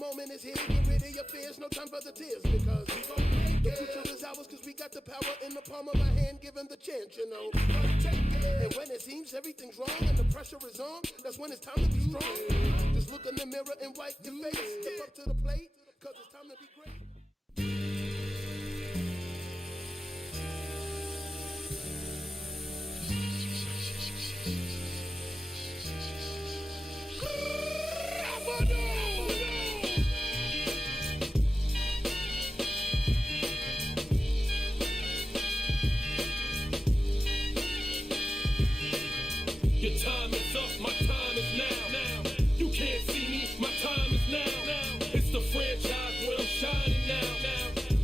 moment is here. Get rid of your fears, no time for the tears. Because we gon' make it. The future is ours, cause we got the power in the palm of our hand, given the chance, you know. Take it. And when it seems everything's wrong and the pressure is on, that's when it's time to be strong. Just look in the mirror and wipe your face. Step up to the plate, cause it's time to be great. Your time is up, my time is now. You can't see me, my time is now. It's the franchise where I'm shining now.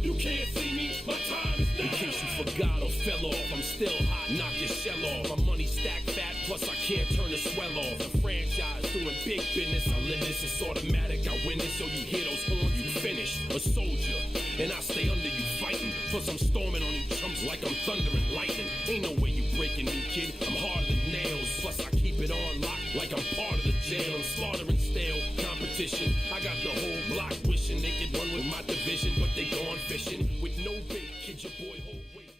You can't see me, my time is now. In case you forgot or fell off, I'm still hot, knock your shell off. My money stacked fat, plus I can't turn the swell off. The franchise doing big business, I live this, it's automatic. I win this, so you hear those horns, you finish. A soldier, and I stay under you fighting. Plus I'm storming on you chumps like I'm thunder and lightning. Ain't no way you breaking me, kid, I'm harder than nails. Plus I keep it on lock like I'm part of the jail. I'm slaughtering stale competition. I got the whole block wishing they could run with my division, but they gone fishing with no bait. Kid, your boy hold weight.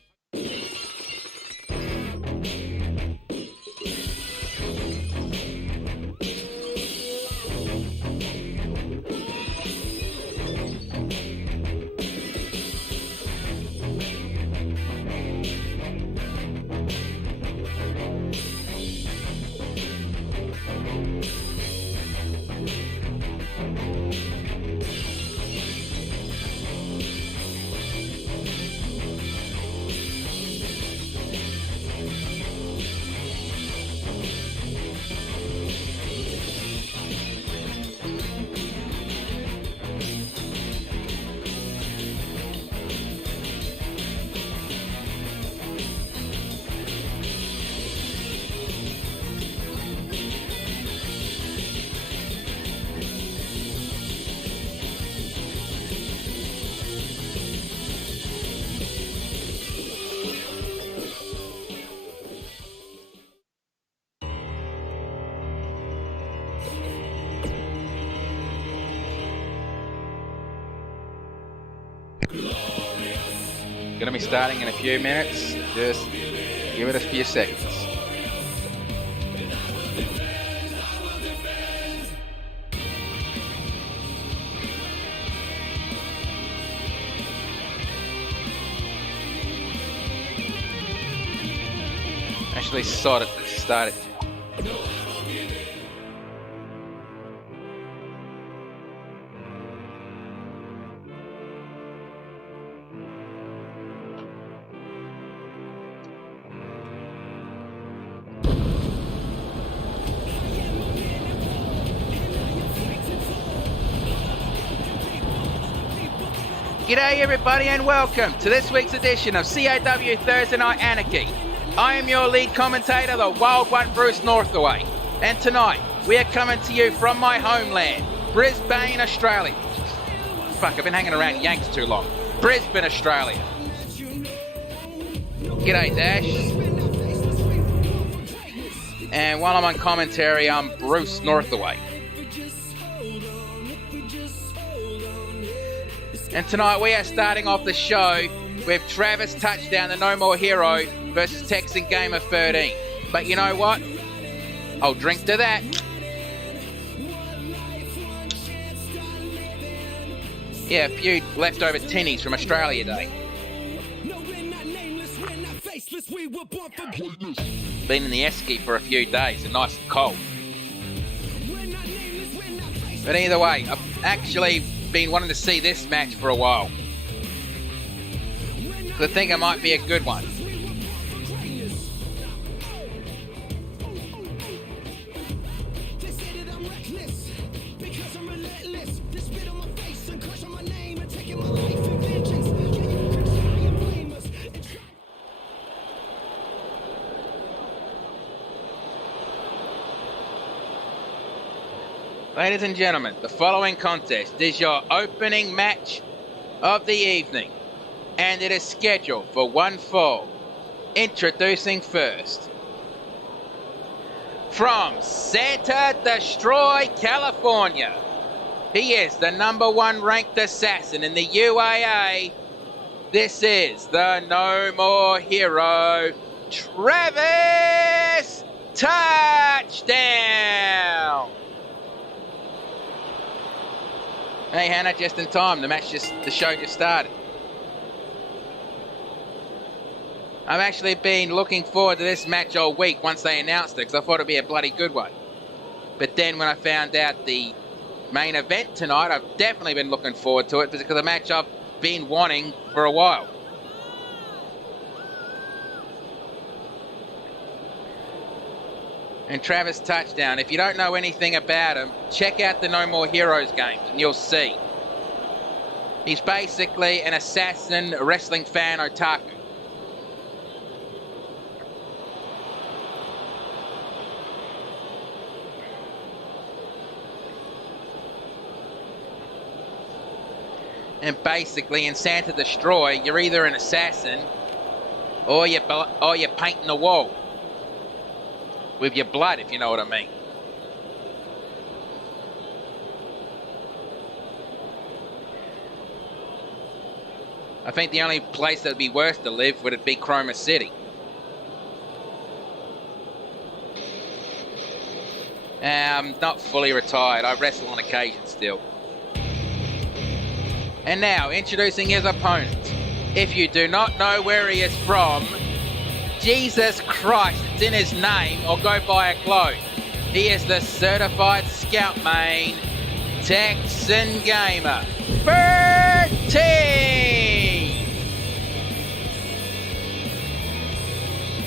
Going to be starting in a few minutes. Just give it a few seconds. Actually started. G'day everybody and welcome to this week's edition of CAW Thursday Night Anarchy. I am your lead commentator, the Wild One Bruce Northaway. And tonight, we are coming to you from my homeland, Brisbane, Australia. Fuck, I've been hanging around Yanks too long. Brisbane, Australia. G'day Dash. And while I'm on commentary, I'm Bruce Northaway. And tonight we are starting off the show with Travis Touchdown, the No More Hero, versus Texan Gamer 13. But you know what? I'll drink to that. Yeah, a few leftover tinnies from Australia Day. Been in the esky for a few days and nice and cold. But either way, I've actually been wanting to see this match for a while. I think it might be a good one. Ladies and gentlemen, the following contest is your opening match of the evening, and it is scheduled for one fall. Introducing first, from Santa Destroy, California, He is the #1 ranked assassin in the UAA. This is the No More Hero, Travis Touchdown! Hey Hannah, just in time. The show just started. I've actually been looking forward to this match all week once they announced it, because I thought it'd be a bloody good one. But then when I found out the main event tonight, I've definitely been looking forward to it, because it's a match I've been wanting for a while. And Travis Touchdown, if you don't know anything about him, check out the No More Heroes games and you'll see. He's basically an assassin, wrestling fan, otaku. And basically in Santa Destroy, you're either an assassin or you're painting the wall with your blood, if you know what I mean. I think the only place that would be worse to live would it be Chroma City. I'm not fully retired. I wrestle on occasion still. And now, introducing his opponent. If you do not know where he is from, Jesus Christ, it's in his name, or go buy a clone. He is the certified scout main, Texan Gamer, 13!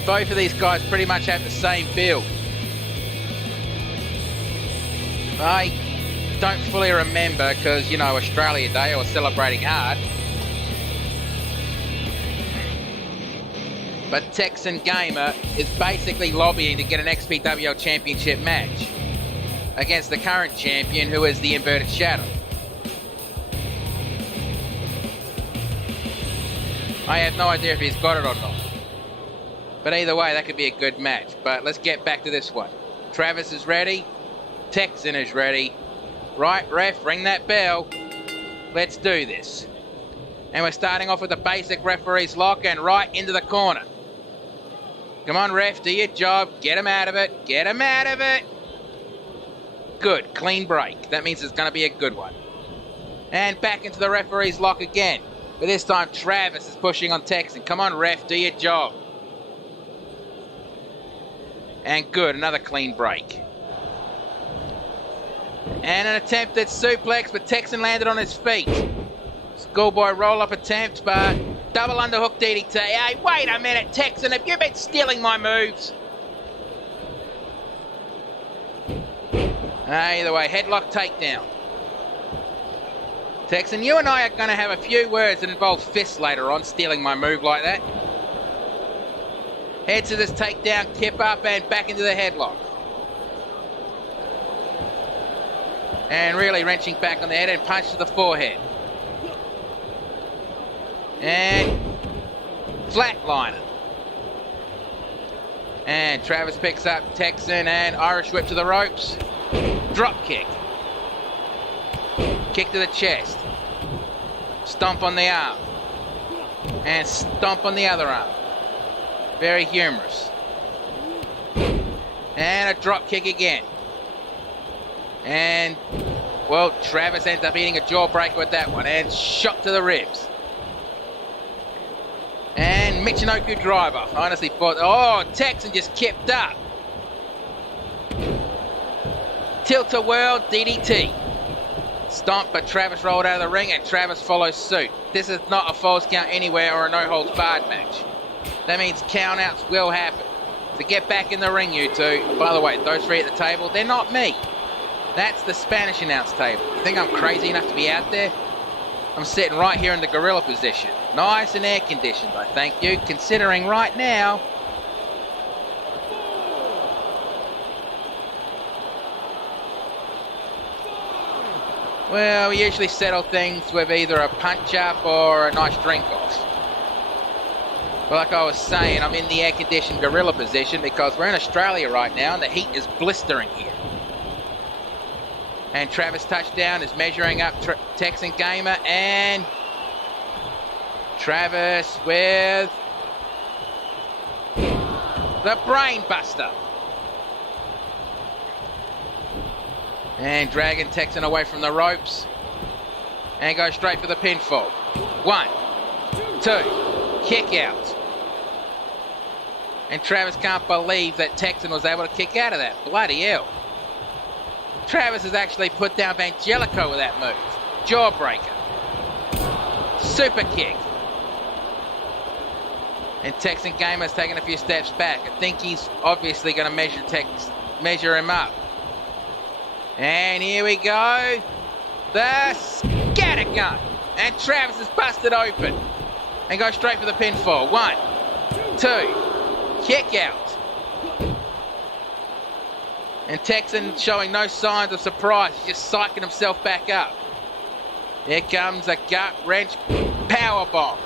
Both of these guys pretty much have the same build. I don't fully remember because, you know, Australia Day, I was celebrating hard. But Texan Gamer is basically lobbying to get an XPW Championship match against the current champion, who is the Inverted Shadow. I have no idea if he's got it or not. But either way, that could be a good match. But let's get back to this one. Travis is ready. Texan is ready. Right, ref, ring that bell. Let's do this. And we're starting off with the basic referee's lock and right into the corner. Come on, ref, do your job. Get him out of it. Get him out of it. Good, clean break. That means it's going to be a good one. And back into the referee's lock again. But this time, Travis is pushing on Texan. Come on, ref, do your job. And good, another clean break. And an attempted suplex, but Texan landed on his feet. Schoolboy roll-up attempt, but double underhook DDT. Hey, wait a minute, Texan, have you been stealing my moves? Either way, headlock takedown. Texan, you and I are going to have a few words that involve fists later on, stealing my move like that. Head to this takedown, tip up, and back into the headlock. And really wrenching back on the head and punch to the forehead. And flatliner. And Travis picks up Texan and Irish whip to the ropes. Drop kick. Kick to the chest. Stomp on the arm. And stomp on the other arm. Very humorous. And a drop kick again. And, well, Travis ends up eating a jawbreaker with that one. And shot to the ribs. And Michinoku driver. I honestly thought, oh, Texan just kipped up. Tilt-a-whirl DDT. Stomp, but Travis rolled out of the ring and Travis follows suit. This is not a false count anywhere or a no-holds-barred match. That means count-outs will happen. So get back in the ring, you two. By the way, those three at the table, they're not me. That's the Spanish announce table. You think I'm crazy enough to be out there? I'm sitting right here in the gorilla position. Nice and air-conditioned, I thank you, considering right now... Well, we usually settle things with either a punch-up or a nice drink-off. But like I was saying, I'm in the air-conditioned gorilla position because we're in Australia right now and the heat is blistering here. And Travis Touchdown is measuring up Texan Gamer, and Travis with the Brain Buster. And dragging Texan away from the ropes. And goes straight for the pinfall. 1, 2, kick out. And Travis can't believe that Texan was able to kick out of that. Bloody hell. Travis has actually put down Vangelico with that move. Jawbreaker. Super kick. And Texan Gamer's taking a few steps back. I think he's obviously going to measure him up. And here we go. The scattergun. And Travis is busted open. And goes straight for the pinfall. 1, 2, kick out. And Texan showing no signs of surprise. He's just psyching himself back up. Here comes a gut wrench power bomb.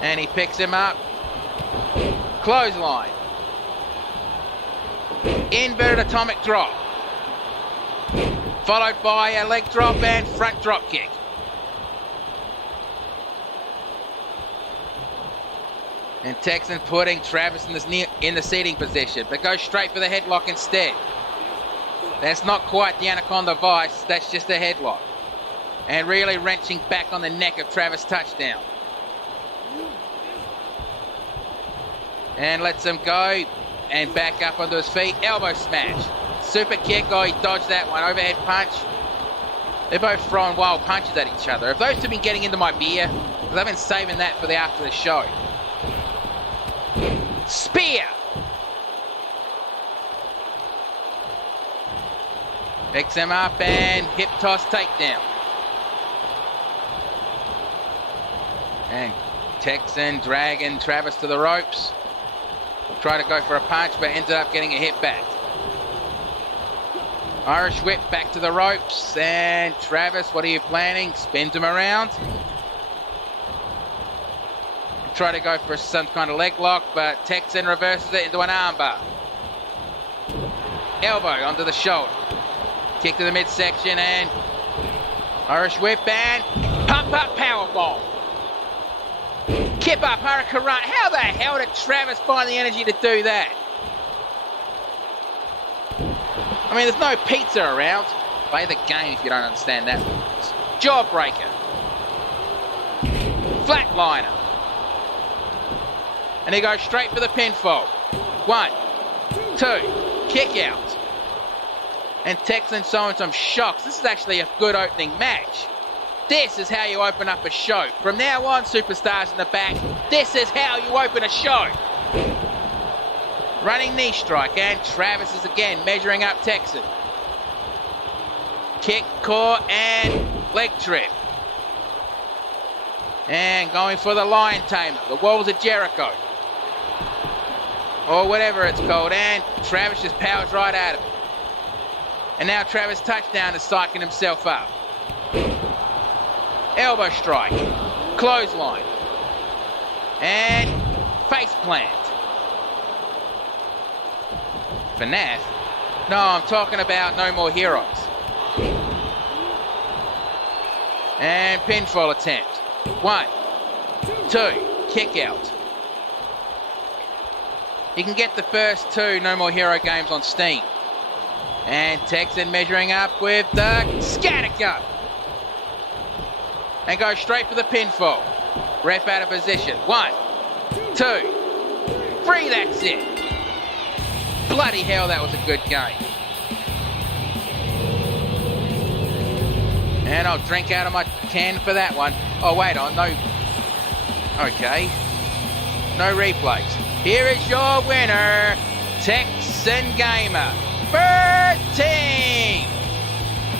And he picks him up. Clothesline. Inverted atomic drop. Followed by a leg drop and front drop kick. And Texan putting Travis in the seating position, but goes straight for the headlock instead. That's not quite the Anaconda Vice, that's just a headlock. And really wrenching back on the neck of Travis Touchdown. And lets him go and back up onto his feet. Elbow smash. Super kick. Oh, he dodged that one. Overhead punch. They're both throwing wild punches at each other. Have those two been getting into my beer? Because I've been saving that for the after the show. Spear. Picks him up and hip toss takedown. And Texan dragging Travis to the ropes. Tried to go for a punch, but ended up getting a hit back. Irish whip back to the ropes, and Travis, what are you planning? Spins him around. Try to go for some kind of leg lock, but Texan reverses it into an armbar. Elbow onto the shoulder. Kick to the midsection, and Irish whip, and pump up powerbomb. Kip up Hurricane Run. How the hell did Travis find the energy to do that? I mean, there's no pizza around. Play the game if you don't understand that. Jawbreaker. Flatliner. And he goes straight for the pinfall. 1, 2, kick out. And Texan showing some shocks. This is actually a good opening match. This is how you open up a show. From now on, superstars in the back, this is how you open a show. Running knee strike, and Travis is again measuring up Texan. Kick, core, and leg trip. And going for the Lion Tamer, the Walls of Jericho. Or whatever it's called, and Travis just powers right at him. And now Travis Touchdown is psyching himself up. Elbow strike, clothesline, and face plant. FNAF? No, I'm talking about No More Heroes. And pinfall attempt. 1, 2, kick out. You can get the first 2 No More Hero games on Steam. And Texan measuring up with the scattergun. And goes straight for the pinfall. Ref out of position. 1, 2, 3, that's it. Bloody hell, that was a good game. And I'll drink out of my can for that one. Oh, wait on, no. Okay. No replays. Here is your winner, Texan Gamer. 13!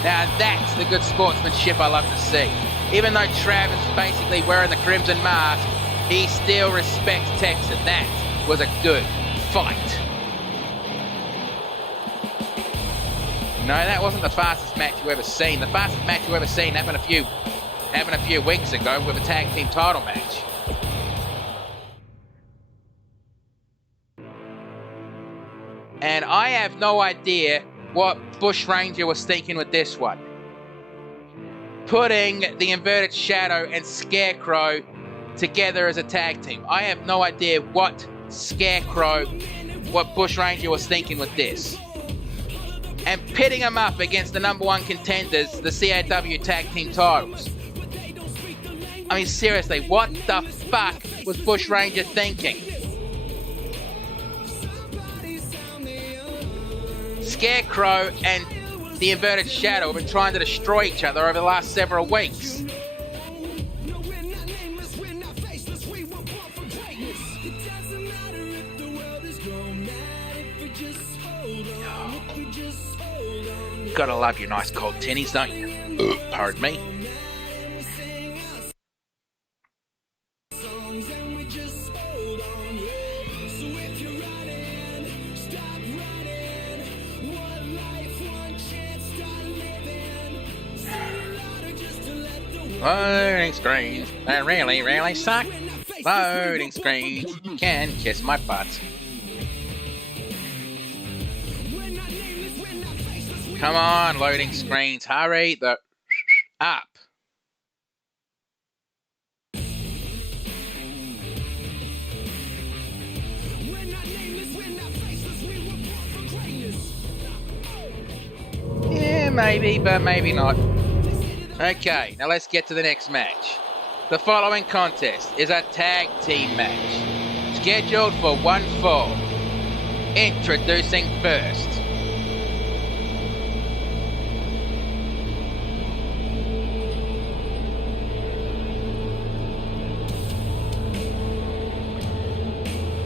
Now that's the good sportsmanship I love to see. Even though Travis is basically wearing the crimson mask, he still respects Texan. That was a good fight. No, that wasn't the fastest match you ever seen. The fastest match you ever seen happened a few weeks ago with a tag team title match. And I have no idea what Bush Ranger was thinking with this one. Putting the Inverted Shadow and Scarecrow together as a tag team. I have no idea what Bush Ranger was thinking with this. And pitting them up against the #1 contenders, the CAW tag team titles. I mean, seriously, what the fuck was Bush Ranger thinking? Scarecrow and the Inverted Shadow have been trying to destroy each other over the last several weeks. You gotta love your nice cold tinnies, don't you? Pardon me. Loading screens, that really, really suck. Loading screens, can kiss my butt. Come on, loading screens, hurry the up. Yeah, maybe, but maybe not. Okay, now let's get to the next match. The following contest is a tag team match, scheduled for 1 fall. Introducing first.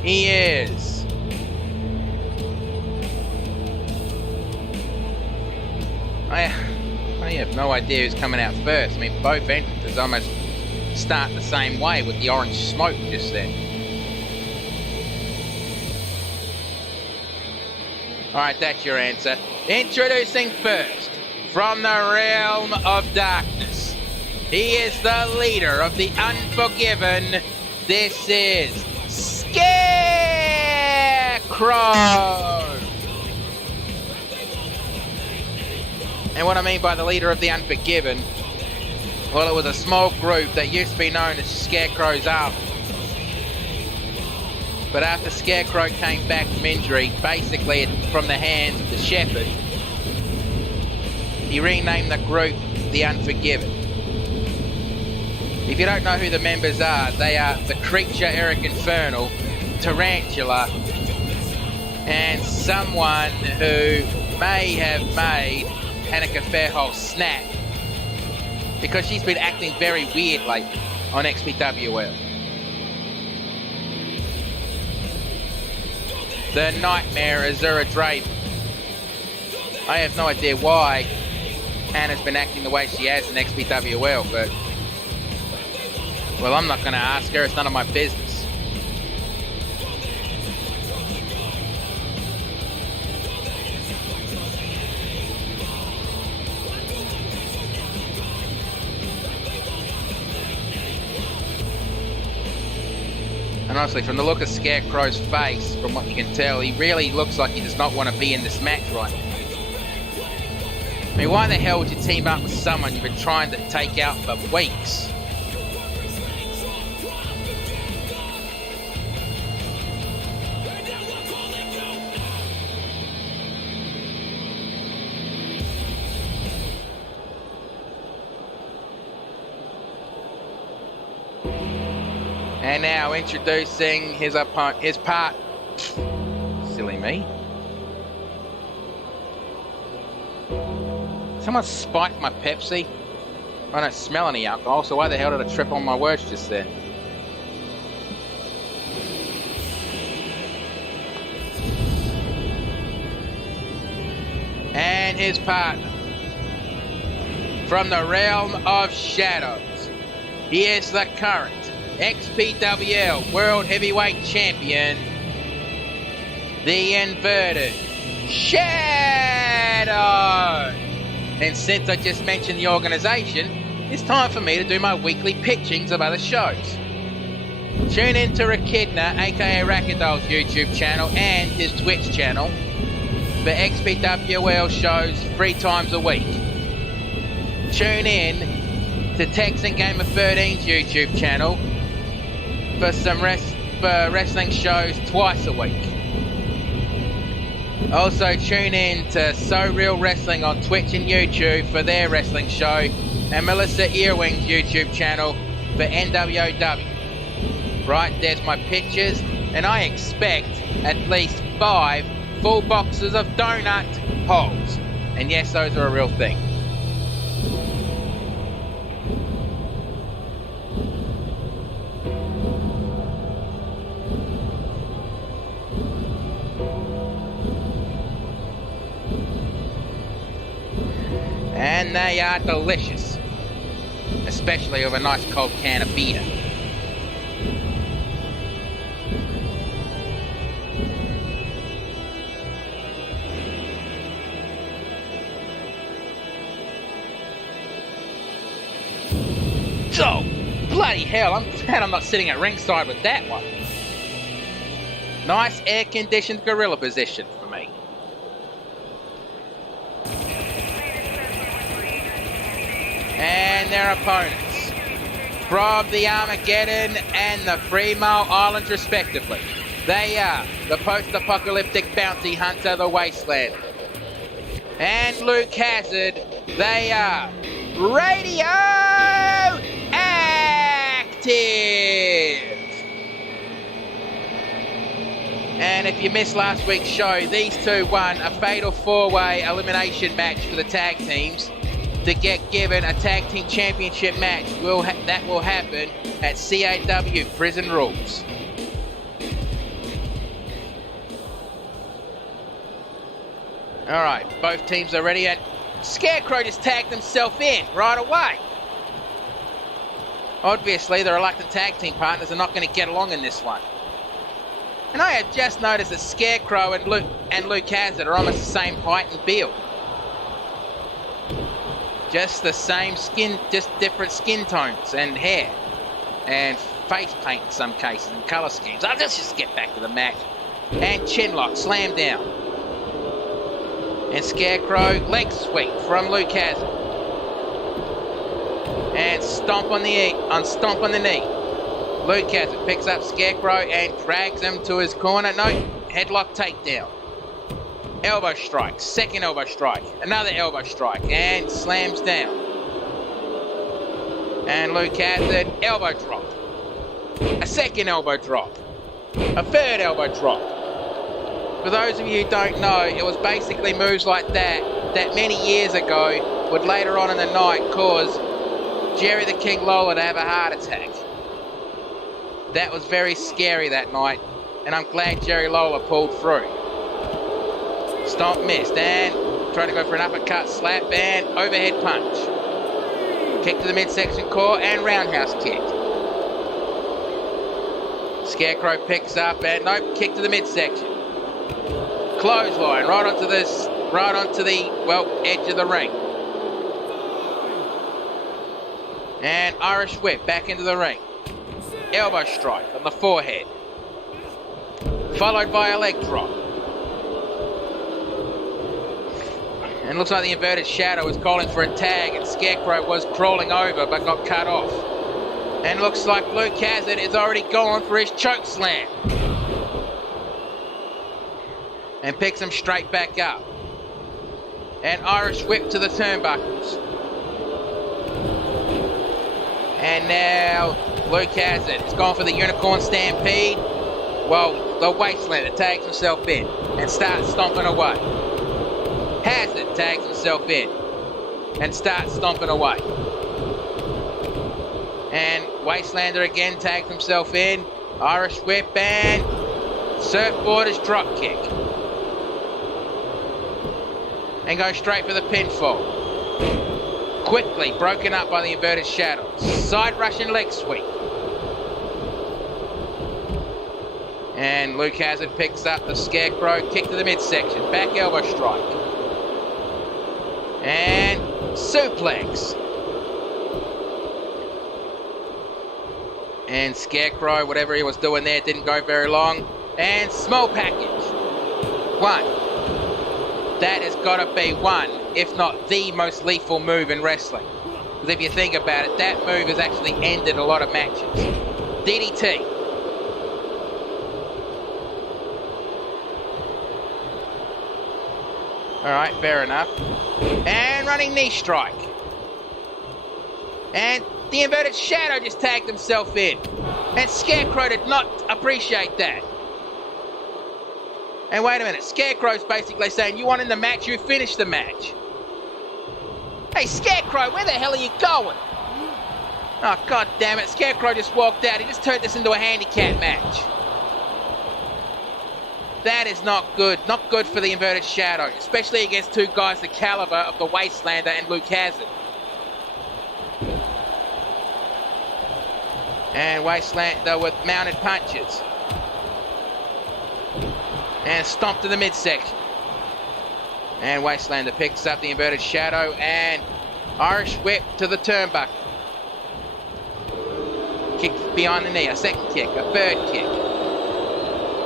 He is I have no idea who's coming out first. I mean, both entrances almost start the same way with the orange smoke just then. Alright, that's your answer. Introducing first, from the realm of darkness, he is the leader of the Unforgiven. This is Scarecrow! And what I mean by the leader of the Unforgiven, well, it was a small group that used to be known as Scarecrow's Army. But after Scarecrow came back from injury, basically from the hands of the Shepherd, he renamed the group the Unforgiven. If you don't know who the members are, they are the Creature Eric Infernal, Tarantula, and someone who may have made Hanukkah Fairhole snap because she's been acting very weird lately on XPWL. The Nightmare Azura Draven. I have no idea why Hannah's been acting the way she has in XPWL, but well, I'm not going to ask her, it's none of my business. And honestly, from the look of Scarecrow's face, from what you can tell, he really looks like he does not want to be in this match right now. I mean, why the hell would you team up with someone you've been trying to take out for weeks? And now introducing his part. Silly me. Someone spiked my Pepsi. I don't smell any alcohol, so why the hell did I trip on my words just then? And his partner. From the realm of shadows, he is the current XPWL World Heavyweight Champion, the Inverted Shadow. And since I just mentioned the organisation, it's time for me to do my weekly pitchings of other shows. Tune in to Rakidna, aka Rakidol's YouTube channel and his Twitch channel for XPWL shows 3 times a week. Tune in to Texan Gamer 13's YouTube channel for some wrestling shows twice a week. Also tune in to So Real Wrestling on Twitch and YouTube for their wrestling show, and Melissa Earwing's YouTube channel for NWOW. Right, there's my pictures, and I expect at least 5 full boxes of donut holes. And yes, those are a real thing. And they are delicious, especially with a nice cold can of beer. Oh, bloody hell, I'm glad I'm not sitting at ringside with that one. Nice air-conditioned gorilla position for me. And their opponents from the Armageddon and the 3 Mile Islands respectively. They are the post-apocalyptic bounty hunter, the Wastelander. And Luke Hazard, they are Radio Active. And if you missed last week's show, these two won a fatal 4-way elimination match for the tag teams to get given a tag team championship match that will happen at CAW Prison Rules. Alright, both teams are ready, and Scarecrow just tagged himself in right away. Obviously, the reluctant tag team partners are not going to get along in this one. And I had just noticed that Scarecrow and Luke Hazard are almost the same height and build. Just the same skin, just different skin tones and hair. And face paint in some cases, and colour schemes. Let's just get back to the match. And chinlock, slam down. And Scarecrow, leg sweep from Luke Hazard. And stomp on the knee. Luke Hazard picks up Scarecrow and drags him to his corner. No, headlock takedown. Elbow strike, second elbow strike, another elbow strike, and slams down. And Luke Hazard, elbow drop. A second elbow drop. A third elbow drop. For those of you who don't know, it was basically moves like that many years ago would later on in the night cause Jerry the King Lawler to have a heart attack. That was very scary that night, and I'm glad Jerry Lawler pulled through. Stomp missed, and tried to go for an uppercut, slap, and overhead punch. Kick to the midsection core, and roundhouse kick. Scarecrow picks up, and nope, kick to the midsection. Clothesline right onto the edge of the ring. And Irish whip back into the ring. Elbow strike on the forehead. Followed by a leg drop. And looks like the inverted shadow was calling for a tag, and Scarecrow was crawling over but got cut off. And looks like Luke Hazard is already gone for his choke slam. And picks him straight back up. And Irish whip to the turnbuckles. And now Luke Hazard has gone for the unicorn stampede. Well, the Wastelander tags himself in and starts stomping away. Hazard tags himself in and starts stomping away. And Wastelander again tags himself in. Irish whip and surfboarders drop kick. And goes straight for the pinfall. Quickly broken up by the inverted shadow. Side Russian leg sweep. And Luke Hazard picks up the Scarecrow, kick to the midsection, back elbow strike. And suplex. And Scarecrow, whatever he was doing there, didn't go very long. And small package. 1, that has got to be one, if not the most lethal move in wrestling. Because if you think about it, that move has actually ended a lot of matches. DDT. Alright, fair enough. And running knee strike. And the inverted shadow just tagged himself in. And Scarecrow did not appreciate that. And wait a minute, Scarecrow's basically saying, you want in the match, you finish the match. Hey, Scarecrow, where the hell are you going? Oh, god damn it, Scarecrow just walked out. He just turned this into a handicap match. That is not good. Not good for the inverted shadow, especially against two guys the caliber of the Wastelander and Luke Hazard. And Wastelander with mounted punches. And stomped to the midsection. And Wastelander picks up the inverted shadow and Irish whip to the turnbuckle. Kick behind the knee, a second kick, a third kick.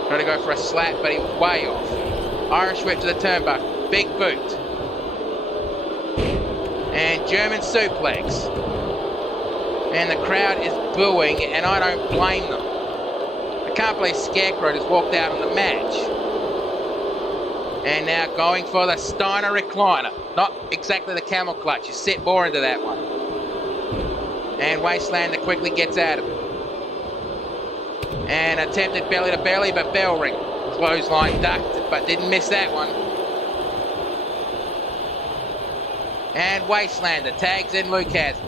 Tried to go for a slap, but he was way off. Irish whip to the turnbuckle, big boot. And German suplex. And the crowd is booing, and I don't blame them. I can't believe Scarecrow just walked out on the match. And now going for the Steiner recliner. Not exactly the camel clutch. You sit more into that one. And Wastelander quickly gets out of it. And attempted belly to belly, but bell ring. Clothesline ducked, but didn't miss that one. And Wastelander tags in Luke Hazard.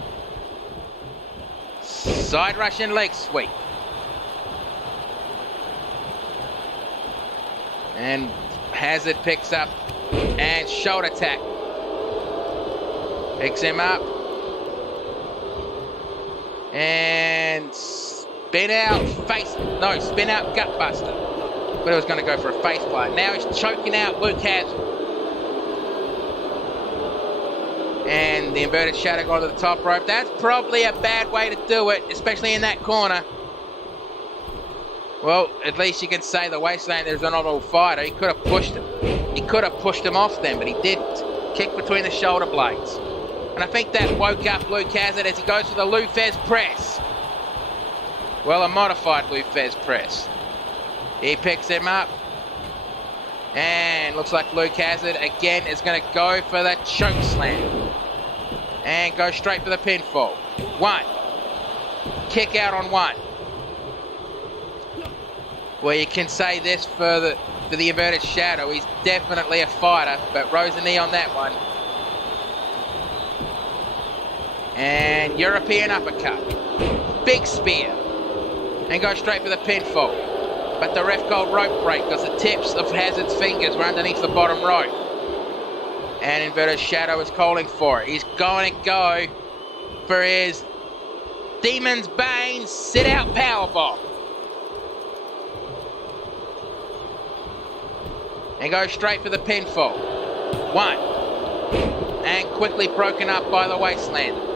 Side Russian leg sweep. And Hazard picks up and shoulder tack. Picks him up. And spin out gut buster. But it was going to go for a face plant. Now he's choking out Luke Hazard. And the inverted shadow going to the top rope. That's probably a bad way to do it, especially in that corner. Well, at least you can say the Wastelander is an honorable fighter. He could have pushed him. He could have pushed him off then, but he didn't. Kick between the shoulder blades. And I think that woke up Luke Hazard as he goes for the Lou Fez press. Well, a modified Lou Fez press. He picks him up. And looks like Luke Hazard again is going to go for the choke slam. And go straight for the pinfall. One. Kick out on one. Well, you can say this for the inverted shadow. He's definitely a fighter, but rose a knee on that one. And European uppercut. Big spear. And go straight for the pinfall. But the ref called rope break because the tips of Hazard's fingers were underneath the bottom rope. And inverted shadow is calling for it. He's going to go for his Demon's Bane sit-out powerbomb. And go straight for the pinfall. One. And quickly broken up by the Wastelander.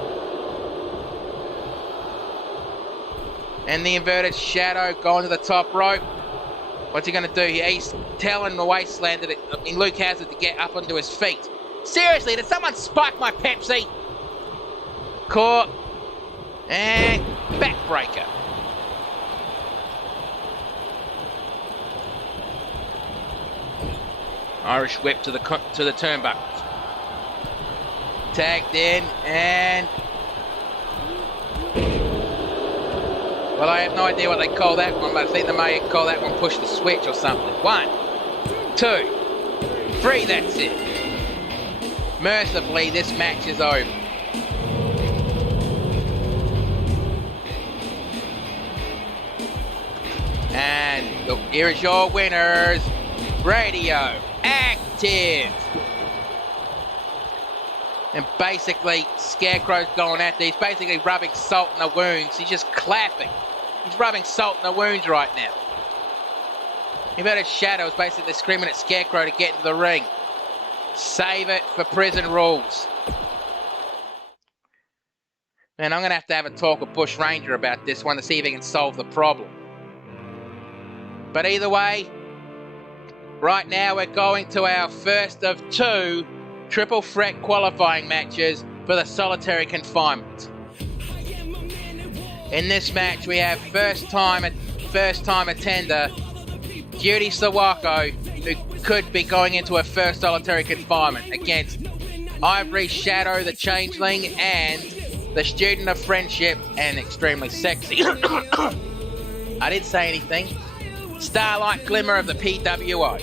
And the inverted shadow going to the top rope. What's he going to do here? He's telling the Wastelander, Luke Hazard, to get up onto his feet. Seriously, did someone spike my Pepsi? Caught. And backbreaker. Irish whip to the turnbuckles. Tagged in and... Well, I have no idea what they call that one, but I think they may call that one push the switch or something. 1, 2, 3, that's it. Mercifully, this match is over. And look, here is your winners. Radio Active. And basically, Scarecrow's going at these, basically rubbing salt in the wounds. He's just clapping. He's rubbing salt in the wounds right now. Inverted Shadow is basically screaming at Scarecrow to get into the ring. Save it for prison rules. Man, I'm going to have a talk with Bush Ranger about this one to see if he can solve the problem. But either way, Right now we're going to our first of 2 triple threat qualifying matches for the solitary confinement. In this match we have first time attender Cutie Sawako, who could be going into her first solitary confinement, against Ivory Shadow the Changeling and the Student of Friendship and extremely sexy. I didn't say anything. Starlight Glimmer of the PWO.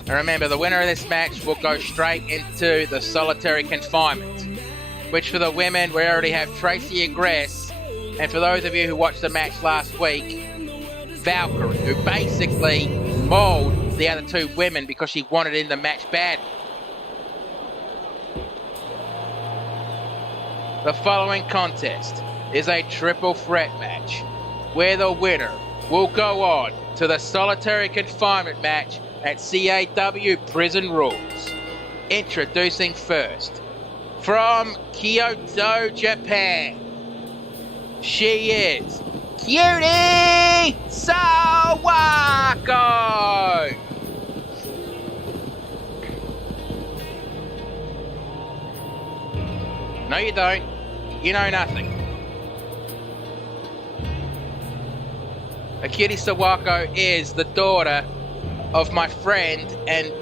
And remember, the winner of this match will go straight into the solitary confinement, which for the women, we already have Tracy Agress, and for those of you who watched the match last week, Valkyrie, who basically mauled the other 2 women because she wanted in the match badly. The following contest is a triple threat match, where the winner will go on to the solitary confinement match at CAW Prison Rules. Introducing first, from Kyoto, Japan, she is Cutie Sawako! No you don't, you know nothing. Cutie Sawako is the daughter of my friend and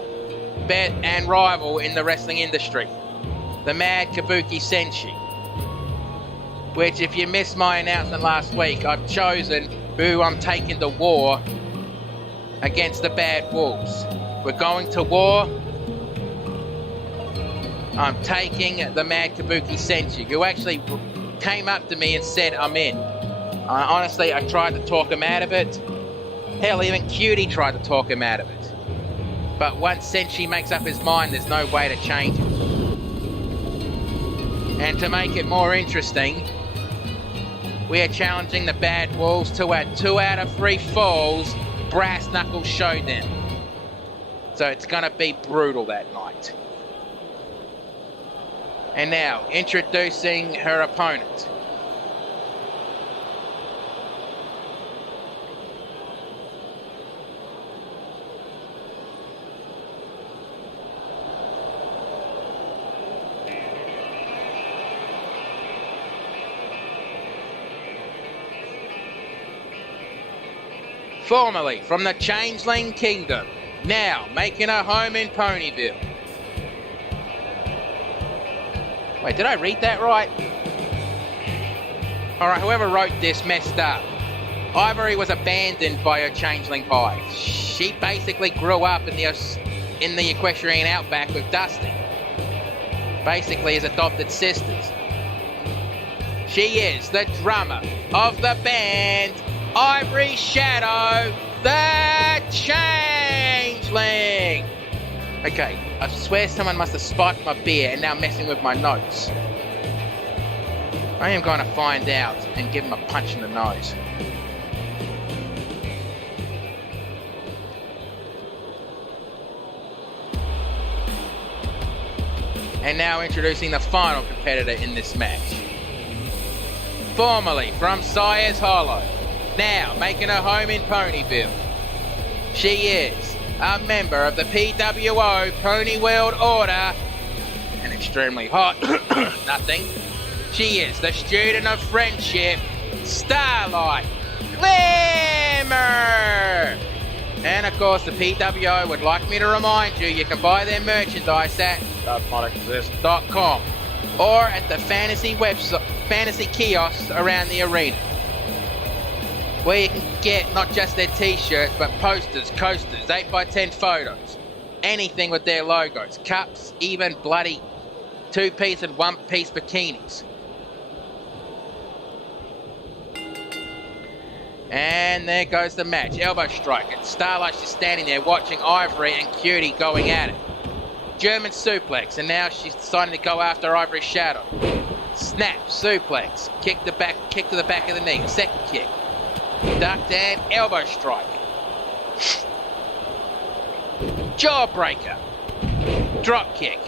bet and rival in the wrestling industry, the Mad Kabuki Senshi. Which, if you missed my announcement last week, I've chosen who I'm taking to war against the Bad Wolves. We're going to war. I'm taking the Mad Kabuki Senshi, who actually came up to me and said I'm in. Honestly, I tried to talk him out of it. Hell, even Cutie tried to talk him out of it. But once Senshi makes up his mind, there's no way to change it. And to make it more interesting, we are challenging the Bad Wolves to our 2 out of 3 falls brass knuckles showdown. So it's gonna be brutal that night. And now, introducing her opponent. Formerly from the Changeling Kingdom, now making her home in Ponyville. Wait, did I read that right? Alright, whoever wrote this messed up. Ivory was abandoned by her Changeling hive. She basically grew up in the equestrian outback with Dusty. Basically as adopted sisters. She is the drummer of the band Ivory Shadow the Changeling. Okay, I swear someone must have spiked my beer and now messing with my notes. I am going to find out and give him a punch in the nose. And now introducing the final competitor in this match. Formerly from Sire's Hollow, now making her home in Ponyville. She is a member of the PWO Pony World Order and extremely hot. Nothing. She is the Student of Friendship, Starlight Glimmer. And of course the PWO would like me to remind you, you can buy their merchandise at doesnnotexist.com or at the fantasy kiosks around the arena, where you can get not just their t-shirts, but posters, coasters, 8x10 photos, anything with their logos, cups, even bloody 2-piece and 1-piece bikinis. And there goes the match, elbow strike, and Starlight's just standing there watching Ivory and Cutie going at it. German suplex, and now she's deciding to go after Ivory Shadow. Snap, suplex, kick to the back of the knee, second kick. Ducked and elbow strike. Jawbreaker. Drop kick.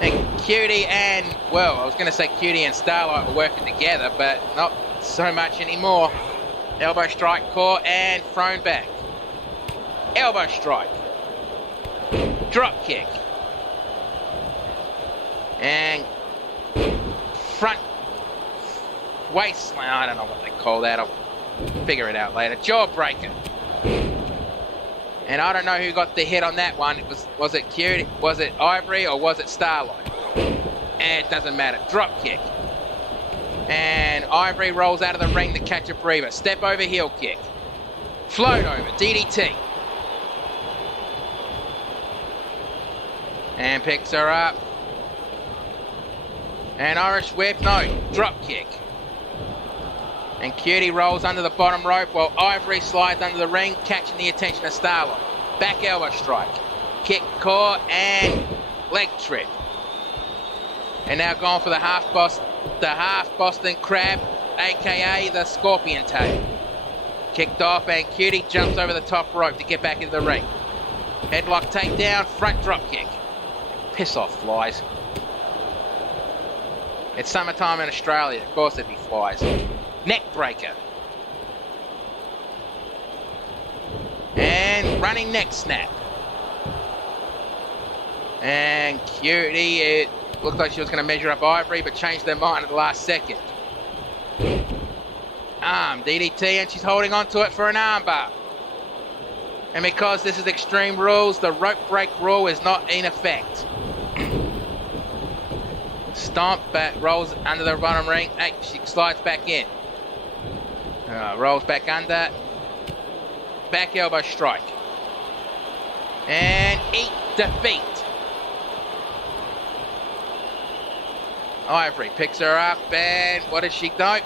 And Cutie and, well, I was going to say Cutie and Starlight were working together, but not so much anymore. Elbow strike, core, and thrown back. Elbow strike. Drop kick. And front waistline. I don't know what they call that. I'll figure it out later. Jawbreaker. And I don't know who got the hit on that one. Was it Cutie? Was it Ivory or was it Starlight? And it doesn't matter. Drop kick. And Ivory rolls out of the ring to catch a breather. Step over heel kick. Float over. DDT. And picks her up. And Irish whip. No. Drop kick. And Cutie rolls under the bottom rope while Ivory slides under the ring, catching the attention of Starlight. Back elbow strike. Kick, core, and leg trip. And now going for the half Boston Crab, aka the Scorpion Tail. Kicked off, and Cutie jumps over the top rope to get back into the ring. Headlock takedown, front drop kick. Piss off, flies. It's summertime in Australia, of course there'd be flies. Neck breaker. And running neck snap. And Cutie, it looked like she was going to measure up Ivory, but changed their mind at the last second. Arm, DDT, and she's holding on to it for an armbar. And because this is Extreme Rules, the rope break rule is not in effect. Stomp, but rolls under the bottom ring. Hey, she slides back in. Rolls back under. Back elbow strike. And eat defeat. Ivory picks her up, and what does she do?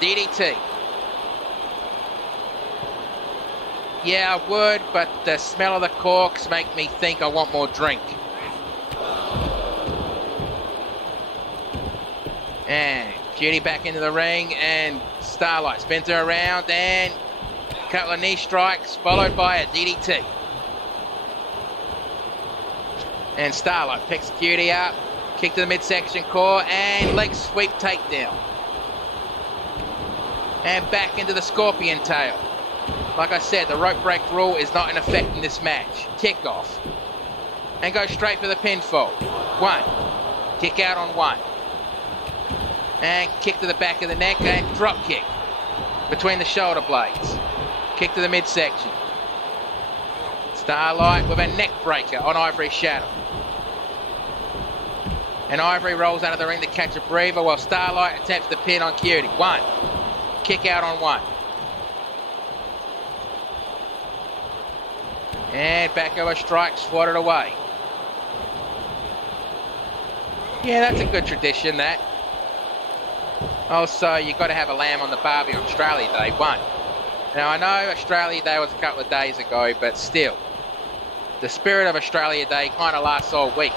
DDT. Yeah, I would, but the smell of the corks make me think I want more drink. And Cutie back into the ring, and Starlight spins her around, and a couple of knee strikes, followed by a DDT. And Starlight picks Cutie up, kick to the midsection core, and leg sweep takedown. And back into the Scorpion Tail. Like I said, the rope break rule is not in effect in this match. Kick off. And go straight for the pinfall. One. Kick out on one. And kick to the back of the neck and drop kick between the shoulder blades. Kick to the midsection. Starlight with a neck breaker on Ivory's shadow. And Ivory rolls out of the ring to catch a breather while Starlight attempts to pin on Cutie. One. Kick out on one. And back over strike, swatted away. Yeah, that's a good tradition, that. Also, you've got to have a lamb on the barbie on Australia Day, one. Now, I know Australia Day was a couple of days ago, but still. The spirit of Australia Day kind of lasts all week.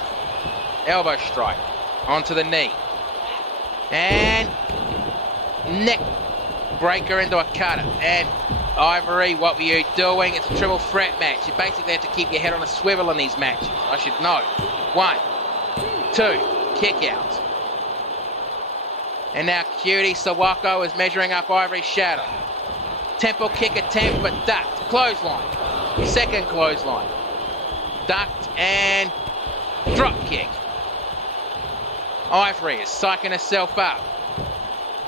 Elbow strike, onto the knee. And neck breaker into a cutter. And Ivory, what were you doing? It's a triple threat match. You basically have to keep your head on a swivel in these matches. I should know. One, two, kick out. And now Cutie Sawako is measuring up Ivory's shadow. Temple kick attempt, but ducked. Clothesline. Second clothesline. Ducked and drop kick. Ivory is psyching herself up.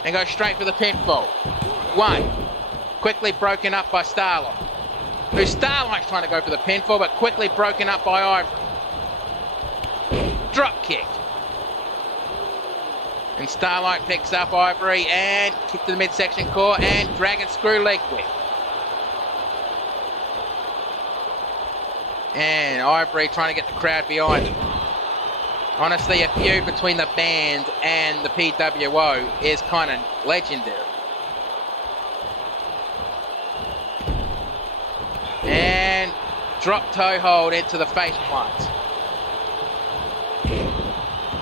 And goes straight for the pinfall. One. Quickly broken up by Starlight. Who Starlight's trying to go for the pinfall, but quickly broken up by Ivory. Drop kick. And Starlight picks up Ivory and kick to the midsection core and dragon screw leg whip. And Ivory trying to get the crowd behind him. Honestly, a feud between the band and the PWO is kind of legendary. And drop toe hold into the face plant.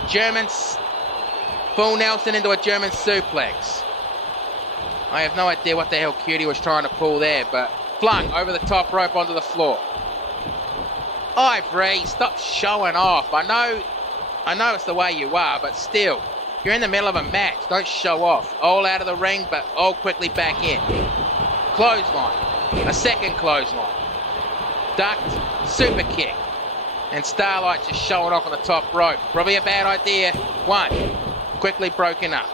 German full Nelson into a German suplex. I have no idea what the hell Cutie was trying to pull there, but flung over the top rope onto the floor. Ivory, stop showing off. I know it's the way you are, but still, you're in the middle of a match. Don't show off. All out of the ring, but all quickly back in. clothesline, a second clothesline, ducked, super kick, and Starlight just showing off on the top rope. Probably a bad idea. One, quickly broken up.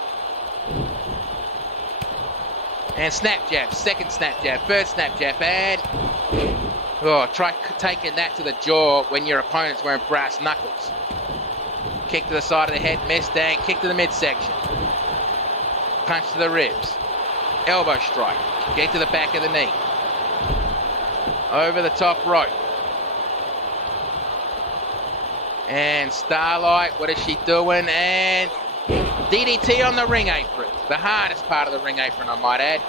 And snap jab, second snap jab, third snap jab, and try taking that to the jaw when your opponent's wearing brass knuckles. Kick to the side of the head, missed, and kick to the midsection. Punch to the ribs. Elbow strike. Kick to the back of the knee. Over the top rope. And Starlight, what is she doing? And DDT on the ring apron. The hardest part of the ring apron, I might add.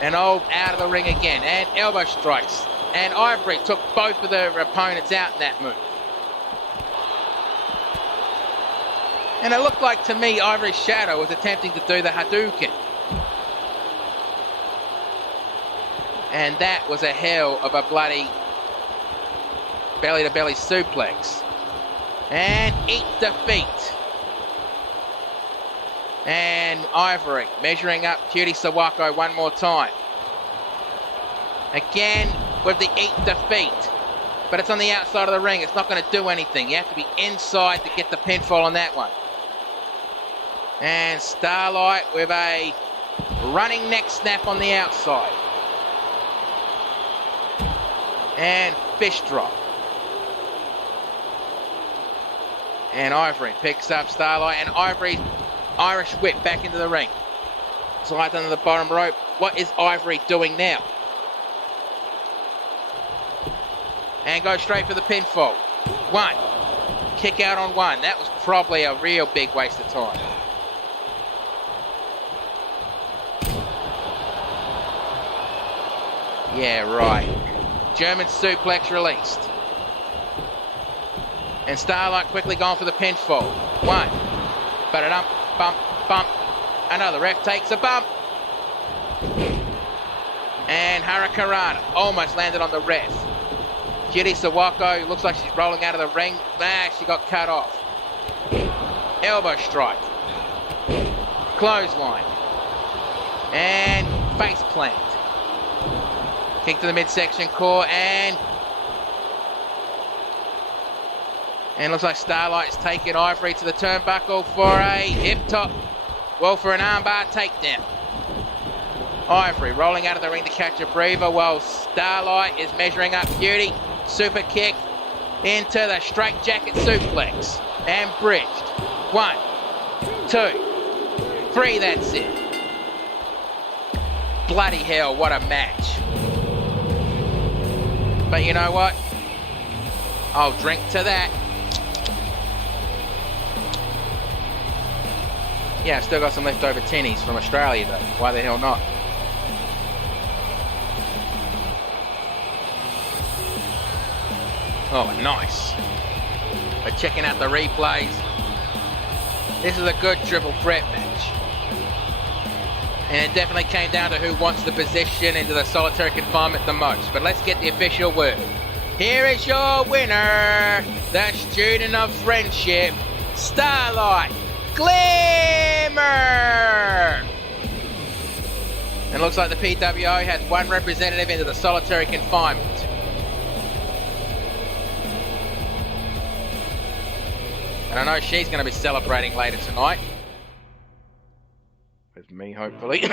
And out of the ring again. And elbow strikes. And Ivory took both of their opponents out in that move. And it looked like to me Ivory's Shadow was attempting to do the Hadouken. And that was a hell of a bloody belly-to-belly suplex. And eat defeat. And Ivory measuring up Cutie Sawako one more time. Again with the eat defeat. But it's on the outside of the ring. It's not going to do anything. You have to be inside to get the pinfall on that one. And Starlight with a running neck snap on the outside. And fish drop. And Ivory picks up Starlight, and Ivory Irish whip back into the ring. Slides under the bottom rope. What is Ivory doing now? And goes straight for the pinfall. One. Kick out on one. That was probably a real big waste of time. Yeah, right. German suplex released. And Starlight quickly going for the pinfall. One. Ba-da-dum, bump, bump. Another ref takes a bump. And Hurricanrana almost landed on the ref. Cutie Sawako looks like she's rolling out of the ring. She got cut off. Elbow strike. Clothesline. And face plant. Kick to the midsection core, and looks like Starlight's taking Ivory to the turnbuckle for a hip top. Well, for an armbar takedown. Ivory rolling out of the ring to catch a breather while Starlight is measuring up Cutie. Super kick into the straight jacket suplex. And bridged. 1, 2, 3, that's it. Bloody hell, what a match. But you know what? I'll drink to that. Yeah, I've still got some leftover tinnies from Australia though. Why the hell not? Oh, nice. But checking out the replays, this is a good triple threat match. And it definitely came down to who wants the position into the solitary confinement the most. But let's get the official word. Here is your winner, the student of friendship, Starlight Glimmer! And it looks like the PWO has one representative into the solitary confinement. And I know she's going to be celebrating later tonight. With me, hopefully.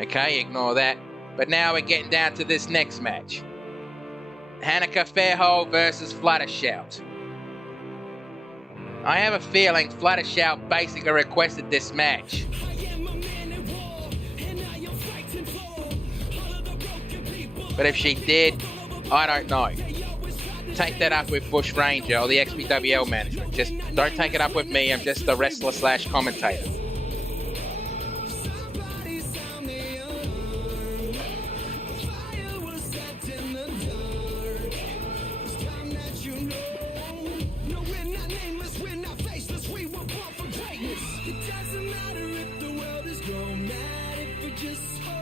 Okay, ignore that. But now we're getting down to this next match. Hanneke Fairhole versus Fluttershout. I have a feeling Fluttershout basically requested this match. But if she did, I don't know. Take that up with Bush Ranger or the XPWL management. Just don't take it up with me. I'm just a wrestler / commentator.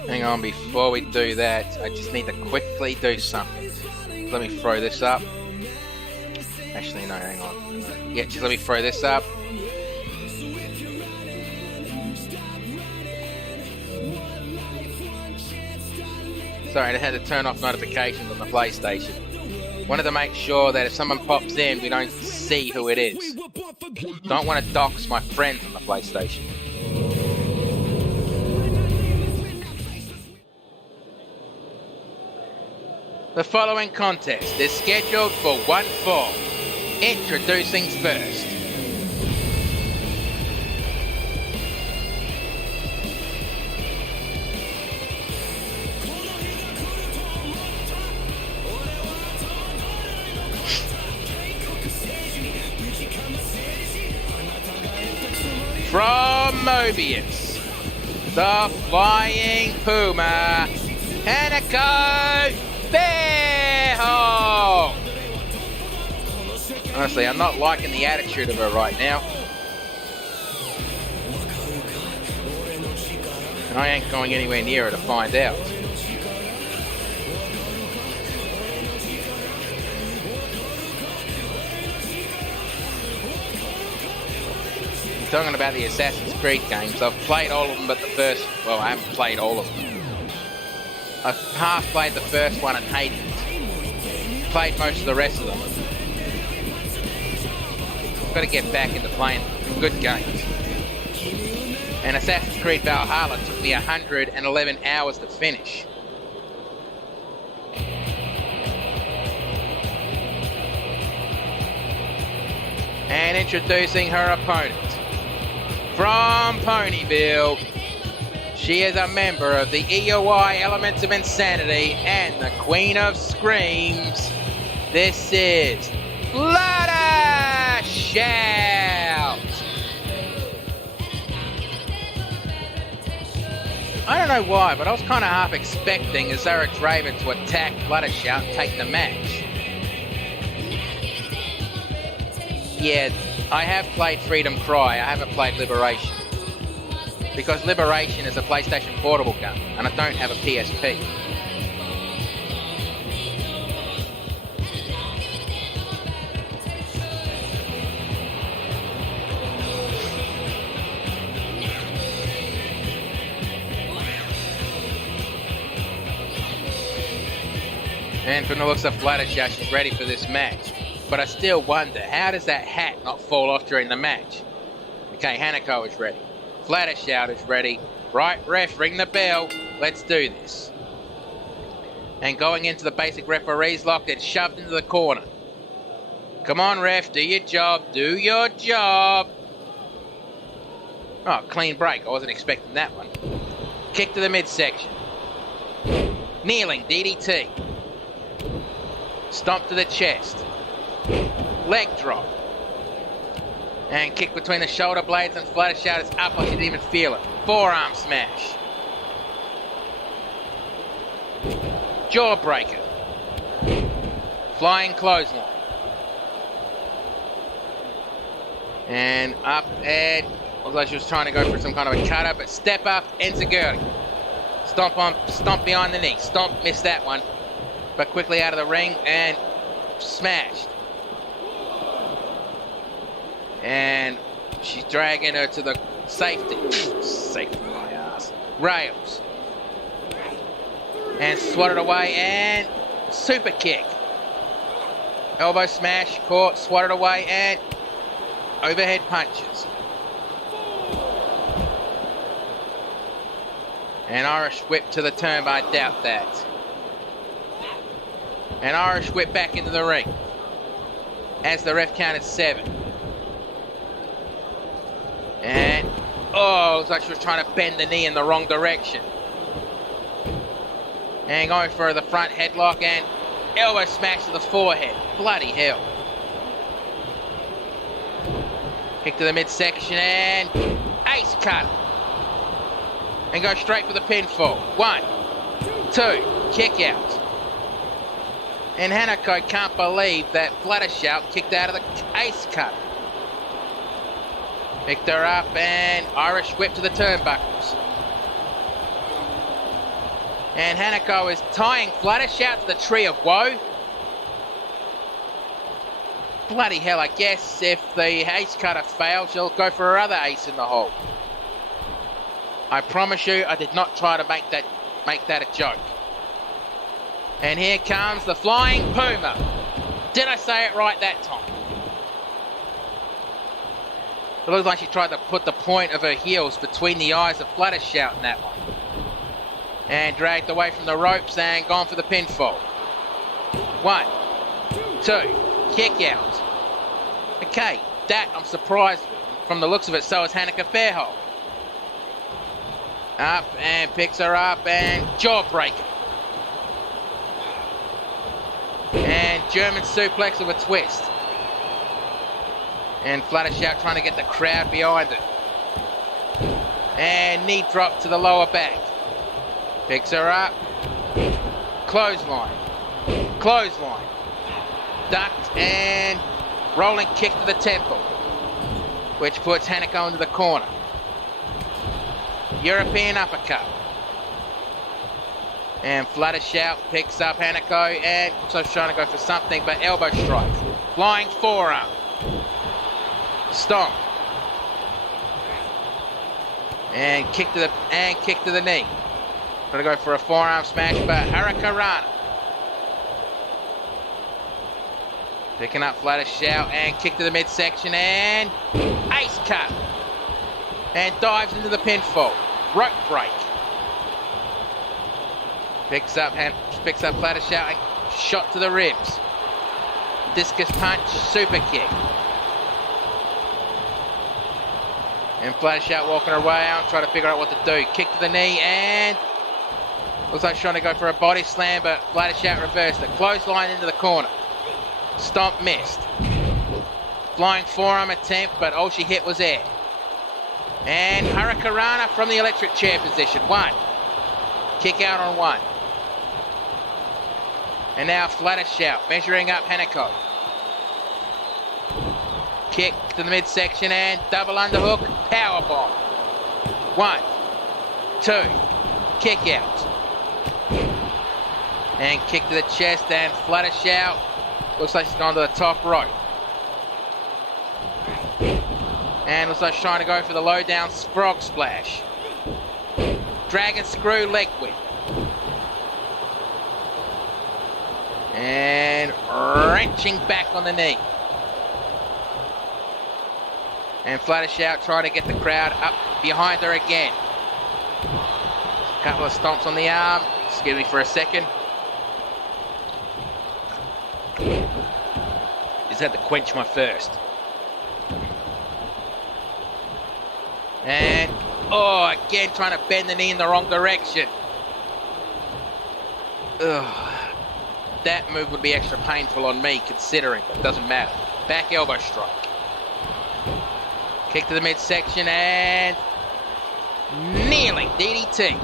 Hang on, before we do that, I just need to quickly do something. Let me throw this up. Actually, no, hang on. Yeah, just let me throw this up. Sorry, I had to turn off notifications on the PlayStation. Wanted to make sure that if someone pops in, we don't see who it is. Don't want to dox my friends on the PlayStation. The following contest is scheduled for one fall. Introducing first. From Mobius, the Flying Puma, Hanako Bearhole. Honestly, I'm not liking the attitude of her right now. And I ain't going anywhere near her to find out. Talking about the Assassin's Creed games, I've played all of them but the first, well, I haven't played all of them. I've half played the first one and hated it. Played most of the rest of them. Got to get back into playing good games. And Assassin's Creed Valhalla took me 111 hours to finish. And introducing her opponent. From Ponyville, she is a member of the EOI Elements of Insanity and the Queen of Screams. This is Flutter Shout. I don't know why, but I was kind of half expecting Azura Draven to attack Flutter Shout and take the match. Yeah, I have played Freedom Cry, I haven't played Liberation. Because Liberation is a PlayStation Portable gun, and I don't have a PSP. And from the looks of Fluttershy, she's ready for this match. But I still wonder, how does that hat not fall off during the match? Okay, Hanako is ready. Fluttershy is ready. Right, ref, ring the bell. Let's do this. And going into the basic referee's lock, then shoved into the corner. Come on, ref, do your job. Do your job. Oh, clean break. I wasn't expecting that one. Kick to the midsection. Kneeling, DDT. Stomp to the chest. Leg drop. And kick between the shoulder blades, and Fluttershy is up like she didn't even feel it. Forearm smash. Jawbreaker. Flying clothesline. And up and, although she was trying to go for some kind of a cutter, but step up, enziguri. Stomp behind the knee. Stomp, missed that one. But quickly out of the ring and smashed. And she's dragging her to the safety my ass. Rails. And swatted away and super kick. Elbow smash, caught, swatted away and overhead punches. An Irish whip to the turn, but I doubt that. An Irish whip back into the ring. As the ref counted 7. And, oh, it looks like she was trying to bend the knee in the wrong direction. And going for the front headlock and elbow smash to the forehead. Bloody hell. Kick to the midsection and ace cut. And go straight for the pinfall. 1, 2, kick out. And Hanako can't believe that Fluttershy kicked out of the ace cut. Picked her up and Irish whip to the turnbuckles. And Hanako is tying Fluttershy to the Tree of Woe. Bloody hell, I guess if the ace cutter fails, she'll go for her other ace in the hole. I promise you, I did not try to make that a joke. And here comes the Flying Puma. Did I say it right that time? It looks like she tried to put the point of her heels between the eyes of Fluttershout in that one. And dragged away from the ropes and gone for the pinfall. 1, 2, kick out. Okay, that I'm surprised from the looks of it, so is Hanukkah Fairhold. Up and picks her up and jawbreaker. And German suplex with a twist. And Fluttershout trying to get the crowd behind it. And knee drop to the lower back. Picks her up. Clothesline. Clothesline. Ducked and rolling kick to the temple. Which puts Hanukkah into the corner. European uppercut. And Fluttershout picks up Hanukkah and also trying to go for something, but elbow strike. Flying forearm. Stomp. And kick to the knee. Gonna go for a forearm smash, but Hurricanrana. Picking up Fluttershout and kick to the midsection and ace cut. And dives into the pinfall. Rope break. Picks up Fluttershout and shot to the ribs. Discus punch, super kick. And Fluttershout walking around, trying to figure out what to do. Kick to the knee and looks like trying to go for a body slam, but Fluttershout reversed it. Clothesline into the corner. Stomp missed. Flying forearm attempt, but all she hit was air. And Hurricanrana from the electric chair position. 1. Kick out on 1. And now Fluttershout measuring up Hanukkah. Kick to the midsection and double underhook. Powerbomb. 1, 2. Kick out. And kick to the chest and Fluttershout. Looks like she's gone to the top rope. And looks like she's trying to go for the low down frog splash. Dragon screw leg whip. And wrenching back on the knee. And Fluttershout trying to get the crowd up behind her again. A couple of stomps on the arm. Excuse me for a second. Just had to quench my thirst. And, again trying to bend the knee in the wrong direction. Ugh. That move would be extra painful on me considering, but it doesn't matter. Back elbow strike. Kick to the midsection and kneeling DDT.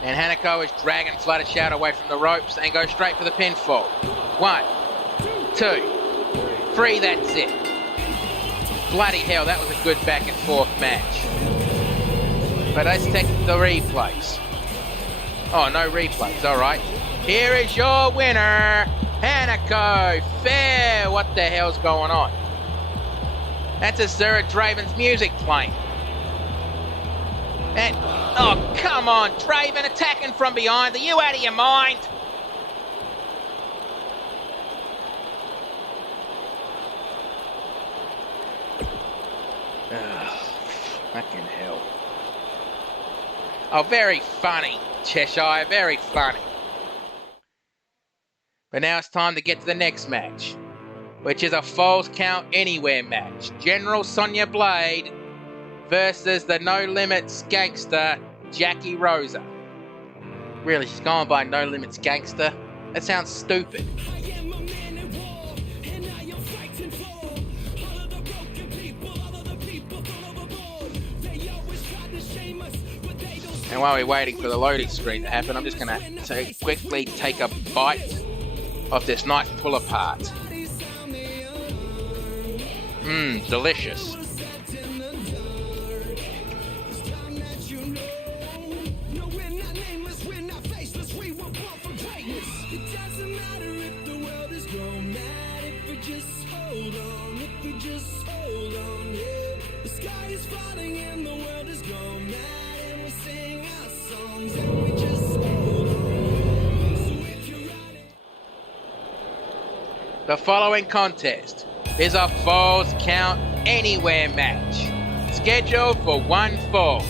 And Hanukkah is dragging Fluttershout away from the ropes and goes straight for the pinfall. 1, 2, 3, that's it. Bloody hell, that was a good back and forth match. But let's take the replays. Oh, no replays, alright. Here is your winner, Hanukkah Fair. What the hell's going on? That's a Zara Draven's music playing. And, oh, come on, Draven, attacking from behind. Are you out of your mind? Fucking hell. Oh, very funny, Cheshire, very funny. But now it's time to get to the next match, which is a Falls Count Anywhere match. General Sonya Blade versus the No Limits gangster, Jackie Rosa. Really, she's going by No Limits gangster? That sounds stupid. And while we're waiting for the loading screen to happen, I'm just going to quickly take a bite of this nice pull apart. Delicious. And we just The following contest is a Falls Count Anywhere match, scheduled for one fall.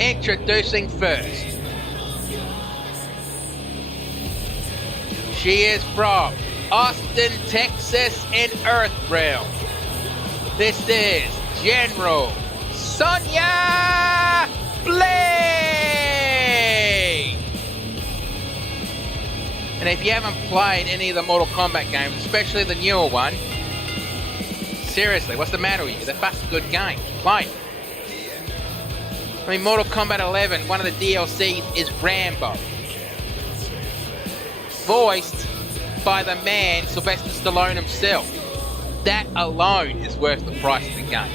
Introducing first. She is from Austin, Texas in Earthrealm. This is General Sonya Blade! And if you haven't played any of the Mortal Kombat games, especially the newer one, seriously, what's the matter with you? They're fucking good games. Play them. I mean, Mortal Kombat 11, one of the DLCs is Rambo. Voiced by the man Sylvester Stallone himself. That alone is worth the price of the game.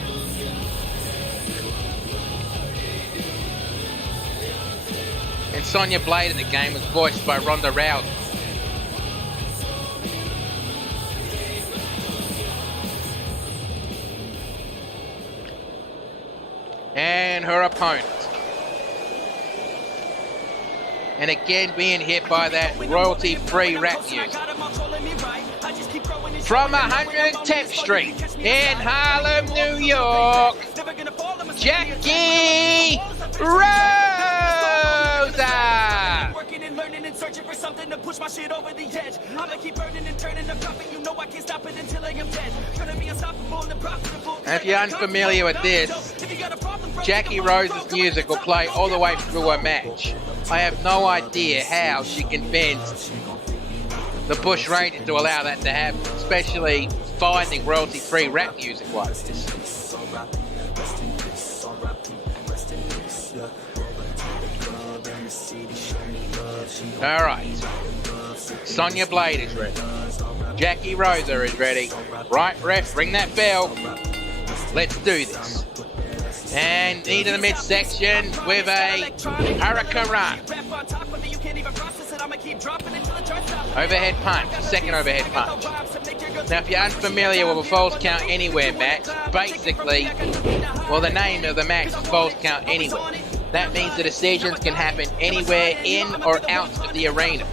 And Sonya Blade in the game was voiced by Ronda Rousey. And her opponent. And again being hit by that royalty-free rap music. From 110th Street in Harlem, New York, Jackie Rosa! Working and learning and searching for something to push my shit over the edge. I'ma keep burning and turning the profit. You know I can't stop it until I am dead. Gonna be unstoppable and profitable. And if you're unfamiliar with this, Jackie Rose's music will play all the way through a match. I have no idea how she convinced the Bush Rangers to allow that to happen, especially finding royalty-free rap music like this. Alright, Sonya Blade is ready. Jackie Rosa is ready. Right, ref, ring that bell. Let's do this. And into the midsection with a Hurricane. Overhead punch, second overhead punch. Now if you're unfamiliar with a Falls Count Anywhere match, basically, well, the name of the match is Falls Count Anywhere. That means the decisions can happen anywhere in or out of the arena.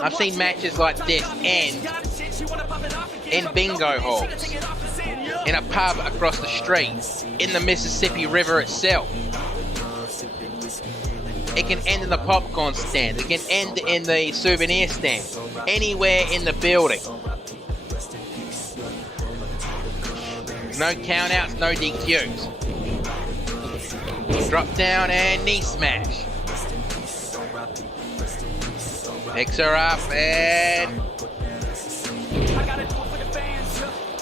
I've seen matches like this end in bingo halls, in a pub across the street, in the Mississippi River itself. It can end in the popcorn stand, it can end in the souvenir stand, anywhere in the building. No countouts, no DQs. Drop down and knee smash. Picks her up and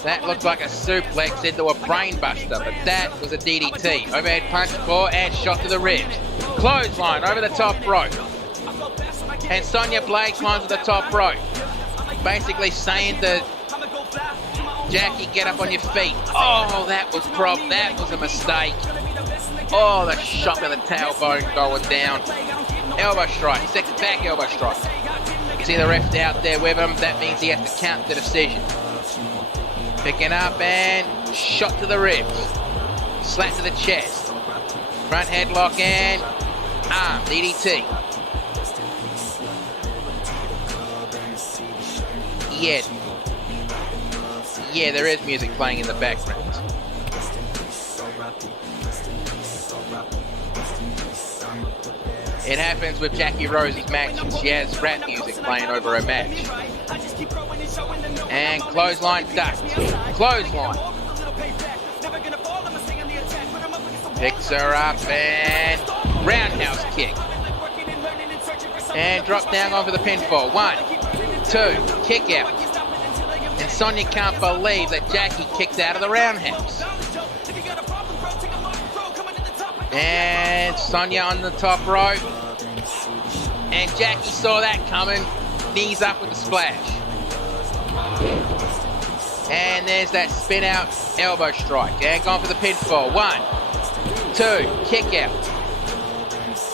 that looked like a suplex into a brainbuster, but that was a DDT. Overhead punch, claw, and shot to the ribs. Clothesline over the top rope. And Sonya Blade climbs to the top rope. Basically saying to Jackie, get up on your feet. Oh, that was a mistake. Oh, the shot with the tailbone going down. Elbow strike, second back elbow strike. See the ref out there with him, that means he has to count the decision. Picking up and shot to the ribs. Slap to the chest. Front headlock and arm, DDT. Yeah, there is music playing in the background. It happens with Jackie Rose's matches. She has rap music playing over her match. And clothesline ducked. Clothesline. Picks her up and roundhouse kick. And drop down over the pinfall. 1, 2, kick out. And Sonya can't believe that Jackie kicked out of the roundhouse. And Sonya on the top rope. And Jackie saw that coming. Knees up with the splash. And there's that spin out elbow strike. And gone for the pinfall. 1, 2, kick out.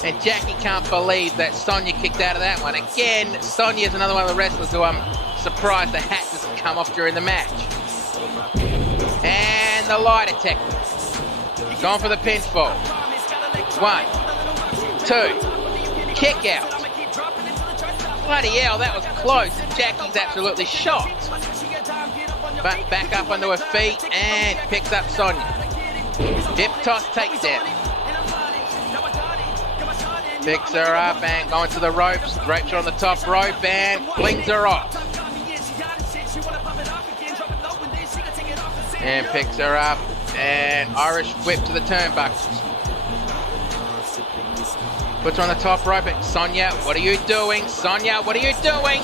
And Jackie can't believe that Sonya kicked out of that one. Again, Sonya is another one of the wrestlers who I'm surprised the hat doesn't come off during the match. And the lie detector. Gone for the pinfall. 1, 2, kick out. Bloody hell, that was close. Jackie's absolutely shocked. But back up onto her feet and picks up Sonya. Hip toss takedown. Picks her up and going to the ropes. Drapes her on the top rope and flings her off. And picks her up and Irish whip to the turnbuckles. Puts her on the top rope. Sonya, what are you doing? Sonya, what are you doing?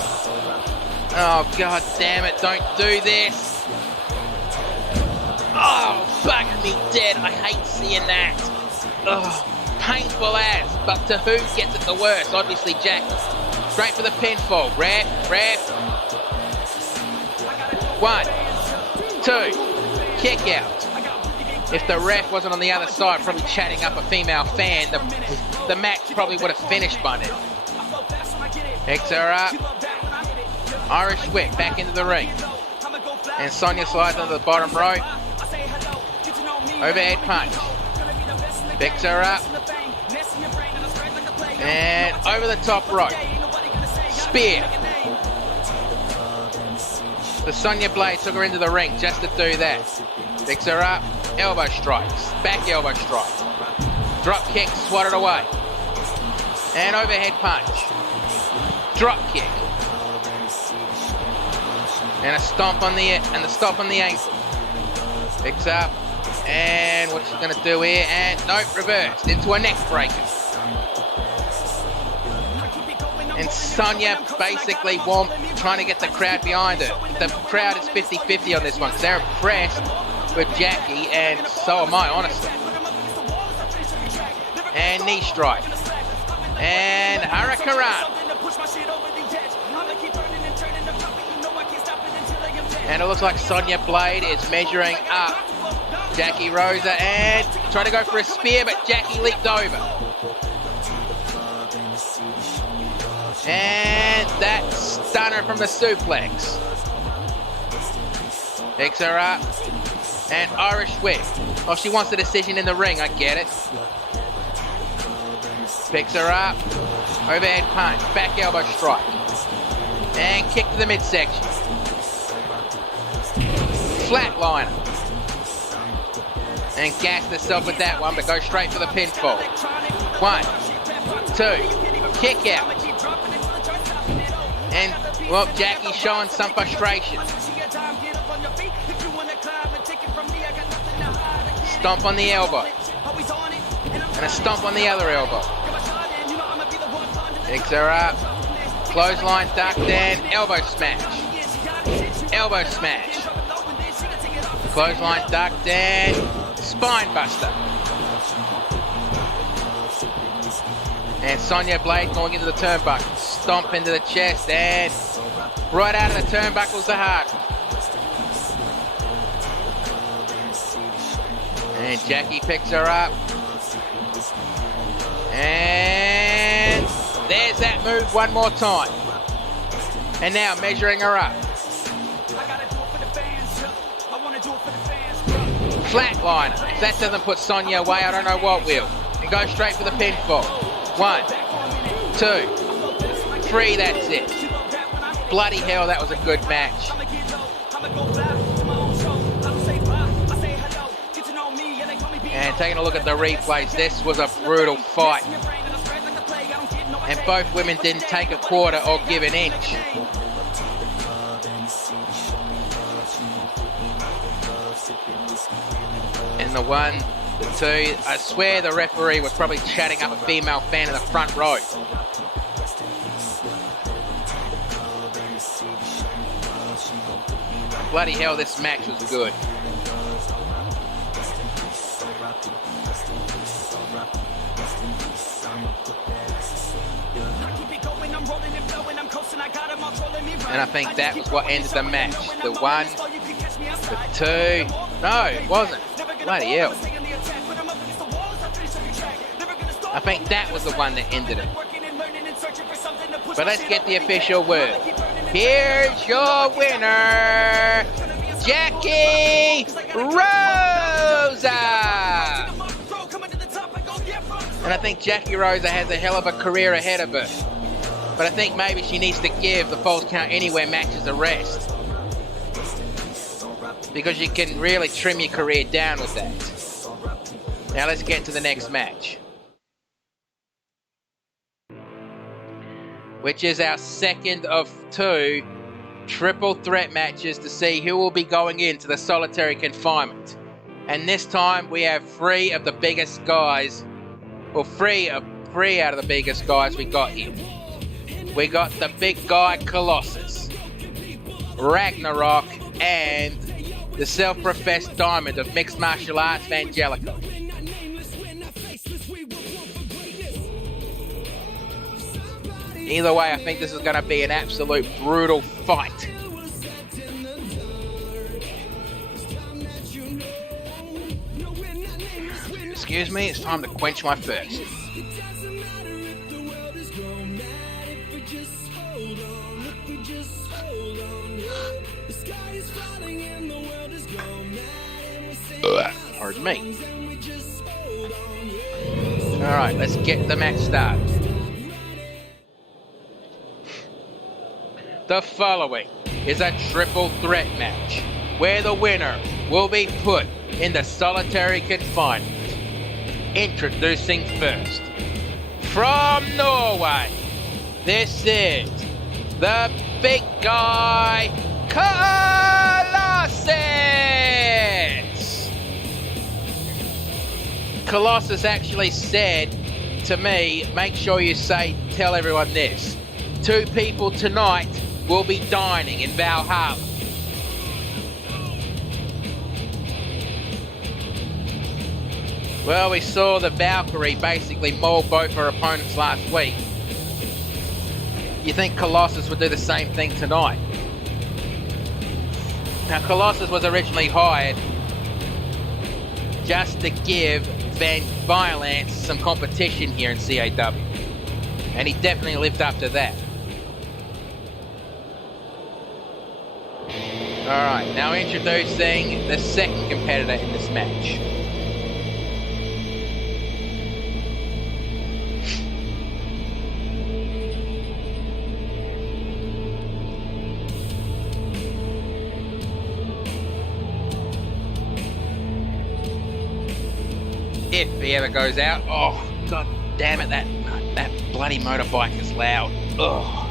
Oh, god damn it, don't do this. Oh, fuck me dead. I hate seeing that. Oh, painful as, but to who gets it the worst? Obviously Jackie. Straight for the pinfall. Ref. 1, 2, kick out. If the ref wasn't on the other side, probably chatting up a female fan, the match probably would have finished by now. Picks her up. Irish whip back into the ring. And Sonya slides onto the bottom rope. Overhead punch. Picks her up. And over the top rope. Spear. The Sonya Blade took her into the ring just to do that. Picks her up. Elbow strikes. Back elbow strike. Drop kick, swatted away. And overhead punch. Drop kick. And a stomp on the ankle. Picks up. And what's she gonna do here? And nope, reversed into a neck breaker. And Sonya basically trying to get the crowd behind her. The crowd is 50-50 on this one because they're impressed with Jackie, and so am I, honestly. And knee strike. And Hurricane. And it looks like Sonya Blade is measuring up Jackie Rosa and trying to go for a spear, but Jackie leaped over. And that stunner from the suplex. Picks her up. And Irish whip. Oh, she wants the decision in the ring, I get it. Picks her up. Overhead punch. Back elbow strike. And kick to the midsection. Flatliner. And gassed herself with that one, but goes straight for the pinfall. 1, 2, kick out. And, well, Jackie's showing some frustration. Stomp on the elbow. And a stomp on the other elbow. Picks her up. Clothesline duck, then elbow smash. Elbow smash. Clothesline duck, then spine buster. And Sonya Blade going into the turnbuckle. Stomp into the chest and right out of the turnbuckles the heart. And Jackie picks her up. And there's that move one more time. And now measuring her up. Flatliner. If that doesn't put Sonya away, I don't know what will. And go straight for the pinfall. 1, 2, 3, that's it. Bloody hell, that was a good match. And taking a look at the replays, this was a brutal fight. And both women didn't take a quarter or give an inch. And the 1, the 2, I swear the referee was probably chatting up a female fan in the front row. Bloody hell, this match was good. And I think that was what ended the match. The 1, the 2, no, it wasn't. Bloody hell. I think that was the one that ended it. But let's get the official word. Here's your winner, Jackie Rosa! And I think Jackie Rosa has a hell of a career ahead of her. But I think maybe she needs to give the Falls Count Anywhere matches a rest. Because you can really trim your career down with that. Now let's get to the next match. Which is our second of 2 triple threat matches to see who will be going into the solitary confinement. And this time we have 3 of the biggest guys, or 3 out of the biggest guys we got here. We got the big guy Colossus, Ragnarok, and the self-professed diamond of mixed martial arts, Vangelico. Either way, I think this is going to be an absolute brutal fight. Excuse me, it's time to quench my thirst. Pardon me. Alright, let's get the match started. The following is a triple threat match where the winner will be put in the solitary confinement. Introducing first, from Norway, this is the big guy Colossus! Colossus actually said to me, make sure you tell everyone this. 2 people tonight will be dining in Valhalla. Well, we saw the Valkyrie basically maul both her opponents last week. You think Colossus would do the same thing tonight? Now, Colossus was originally hired just to give Violence some competition here in CAW. And he definitely lived up to that. Alright, now introducing the second competitor in this match. If he ever goes out, oh god damn it, that bloody motorbike is loud. Ugh.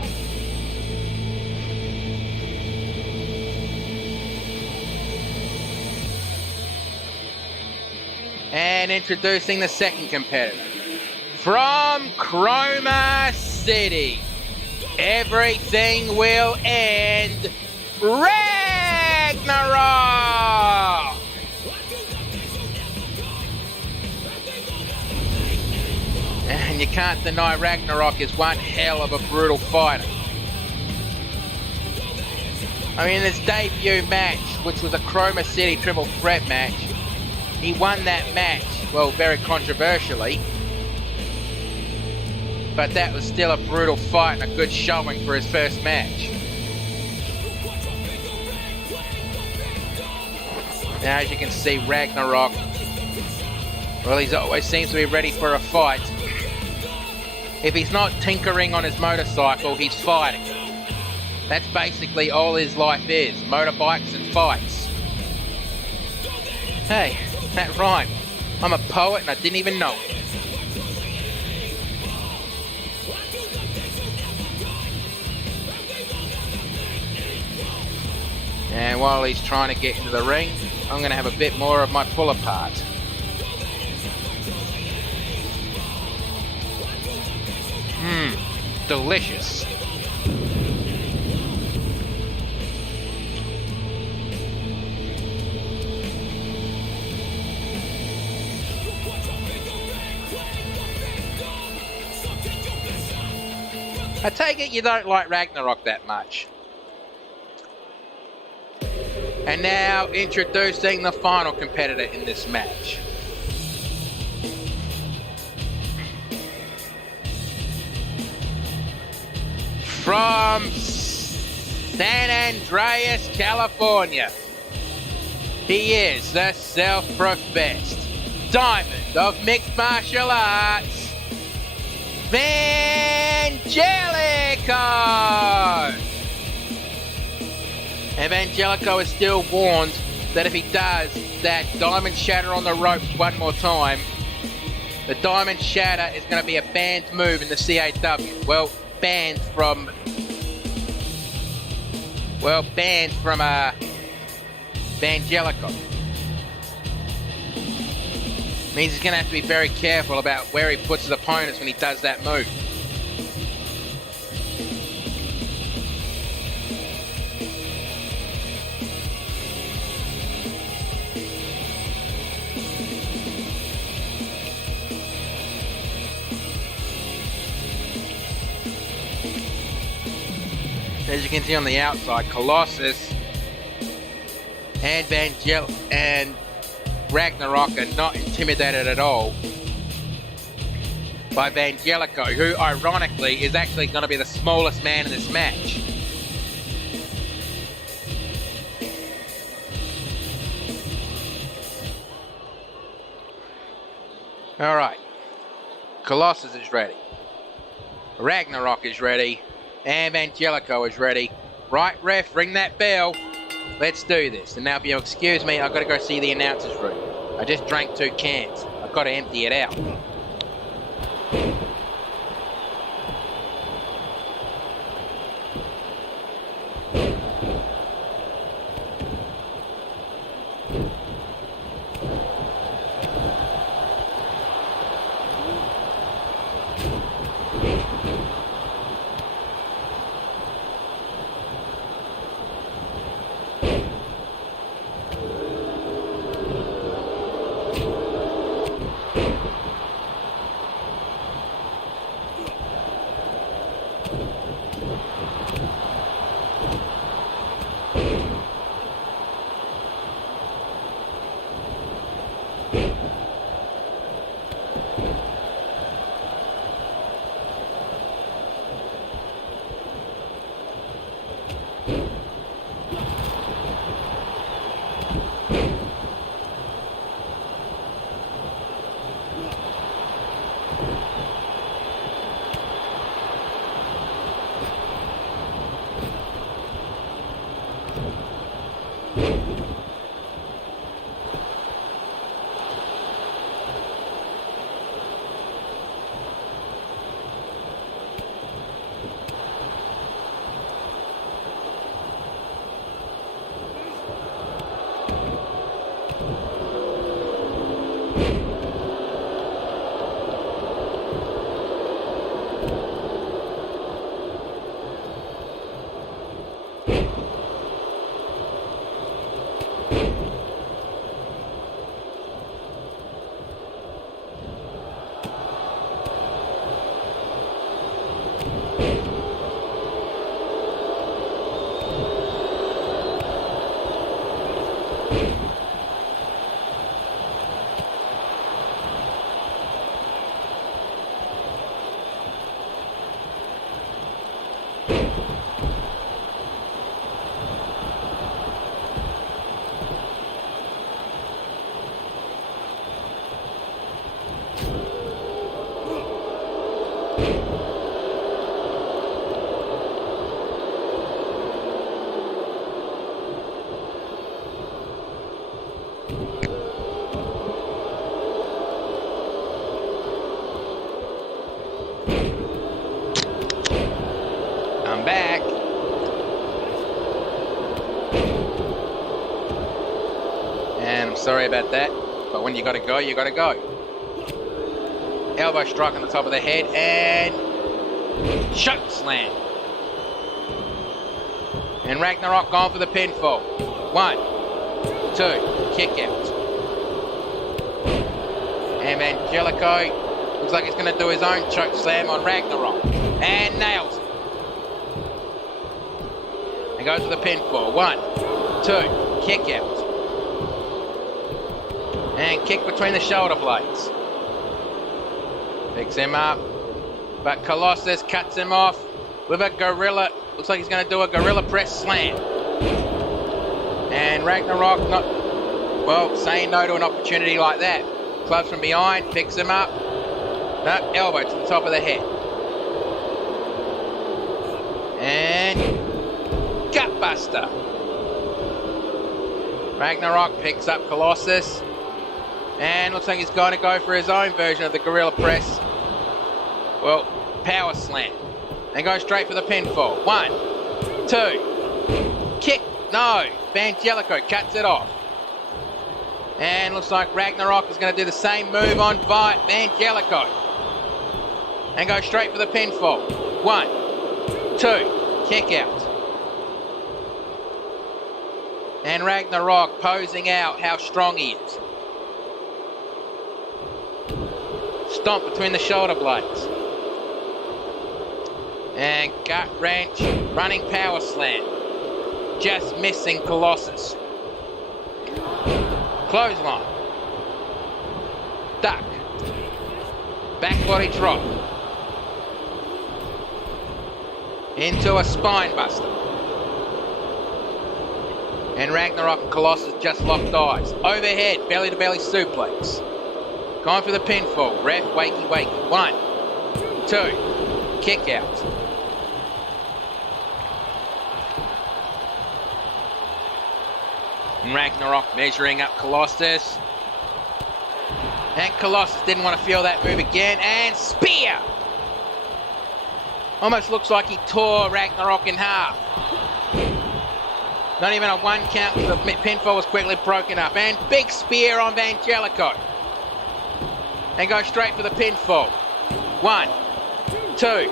And introducing the second competitor. From Chroma City, everything will end. Ragnarok! And you can't deny Ragnarok is one hell of a brutal fighter. I mean, his debut match, which was a Chroma City triple threat match, he won that match, well, very controversially. But that was still a brutal fight and a good showing for his first match. Now, as you can see, Ragnarok, well, he always seems to be ready for a fight. If he's not tinkering on his motorcycle, he's fighting. That's basically all his life is, motorbikes and fights. Hey, that rhymed. I'm a poet and I didn't even know it. And while he's trying to get into the ring, I'm going to have a bit more of my pull apart. Delicious. I take it you don't like Ragnarok that much. And now introducing the final competitor in this match. From San Andreas, California, he is the self-professed diamond of mixed martial arts, Vangelico! Evangelico is still warned that if he does that Diamond Shatter on the ropes one more time, the Diamond Shatter is going to be a banned move in the CAW. Well, banned from Evangelico. Means he's going to have to be very careful about where he puts his opponents when he does that move. As you can see on the outside, Colossus and Ragnarok are not intimidated at all by Evangelico, who ironically is actually going to be the smallest man in this match. Alright, Colossus is ready, Ragnarok is ready, and Evangelico is ready. Right, ref, ring that bell. Let's do this. And now, if you'll excuse me, I've got to go see the announcer's room. I just drank 2 cans. I've got to empty it out. Back. And I'm sorry about that, but when you gotta go, you gotta go. Elbow strike on the top of the head and choke slam. And Ragnarok gone for the pinfall. 1, 2, kick out. And Evangelico looks like he's gonna do his own choke slam on Ragnarok and nails it. Goes to the pinfall. 1, 2, kick out. And kick between the shoulder blades. Picks him up. But Colossus cuts him off with a gorilla. Looks like he's going to do a gorilla press slam. And Ragnarok saying no to an opportunity like that. Clubs from behind, picks him up. No, elbow to the top of the head. Buster. Ragnarok picks up Colossus. And looks like he's going to go for his own version of the Gorilla Press. Well, Power Slam. And go straight for the pinfall. 1, 2. Kick. No. Vangelico cuts it off. And looks like Ragnarok is going to do the same move on Vangelico. And go straight for the pinfall. 1, 2. Kick out. And Ragnarok posing out how strong he is. Stomp between the shoulder blades. And gut wrench, running power slam. Just missing Colossus. Clothesline. Duck. Back body drop. Into a spine buster. And Ragnarok and Colossus just locked eyes. Overhead, belly to belly suplex. Going for the pinfall. Ref, wakey, wakey. 1, 2. Kick out. And Ragnarok measuring up Colossus. And Colossus didn't want to feel that move again. And spear! Almost looks like he tore Ragnarok in half. Not even a 1 count, the pinfall was quickly broken up. And big spear on Vangelico. And go straight for the pinfall. 1, 2,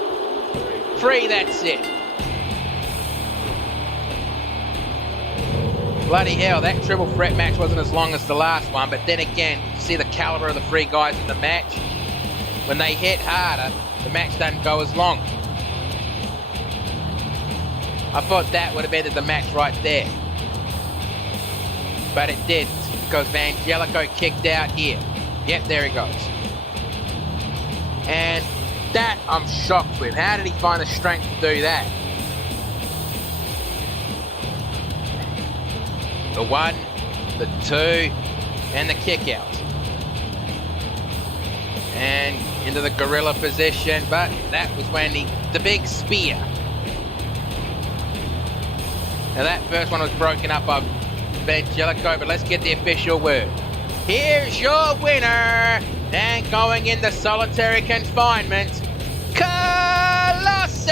3, that's it. Bloody hell, that triple threat match wasn't as long as the last one, but then again, you see the caliber of the 3 guys in the match. When they hit harder, the match doesn't go as long. I thought that would have ended the match right there. But it didn't, because Vangelico kicked out here. Yep, there he goes. And that I'm shocked with. How did he find the strength to do that? The 1, the 2, and the kick out. And into the gorilla position, but that was when the big spear. Now that first one was broken up by Vangelico, but let's get the official word. Here's your winner, and going into solitary confinement, Colossus!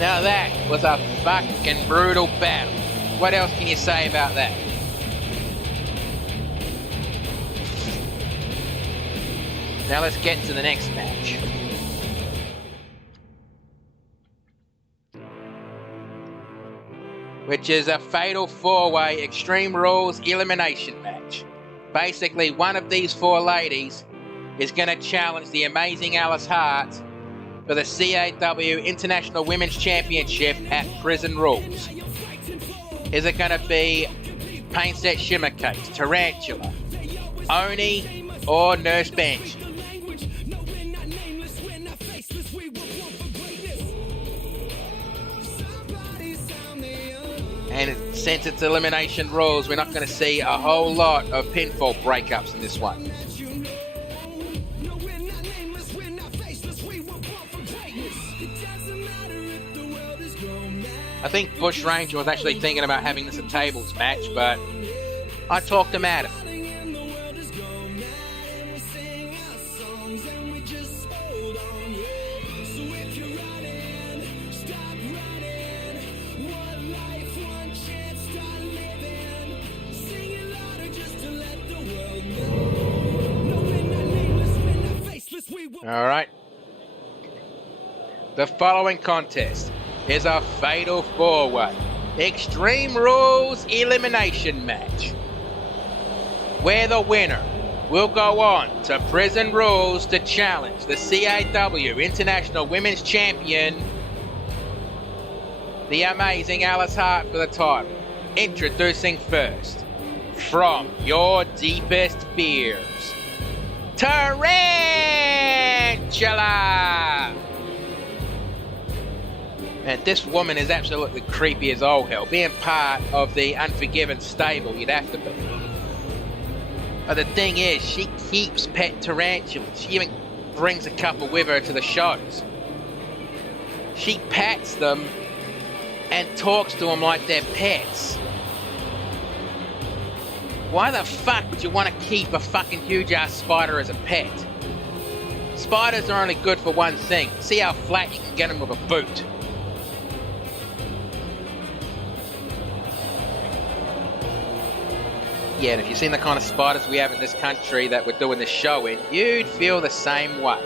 Now that was a fucking brutal battle. What else can you say about that? Now let's get to the next match. Which is a fatal 4-way Extreme Rules elimination match. Basically, one of these 4 ladies is going to challenge the amazing Alice Hart for the CAW International Women's Championship at Prison Rules. Is it going to be Pain Set Shimmercase, Tarantula, Oni, or Nurse Banshee? And since it's elimination rules, we're not going to see a whole lot of pinfall breakups in this one. I think Bush Ranger was actually thinking about having this a tables match, but I talked him out of it. All right. The following contest is a fatal 4-way Extreme Rules elimination match, where the winner will go on to Prison Rules to challenge the CAW International Women's Champion, the amazing Alice Hart, for the title. Introducing first, from your deepest fears, Tarantula! And this woman is absolutely creepy as all hell. Being part of the Unforgiven stable, you'd have to be. But the thing is, she keeps pet tarantulas. She even brings a couple with her to the shows. she pats them and talks to them like they're pets. Why the fuck would you want to keep a fucking huge-ass spider as a pet? Spiders are only good for one thing. See how flat you can get them with a boot. Yeah, and if you've seen the kind of spiders we have in this country that we're doing this show in, you'd feel the same way.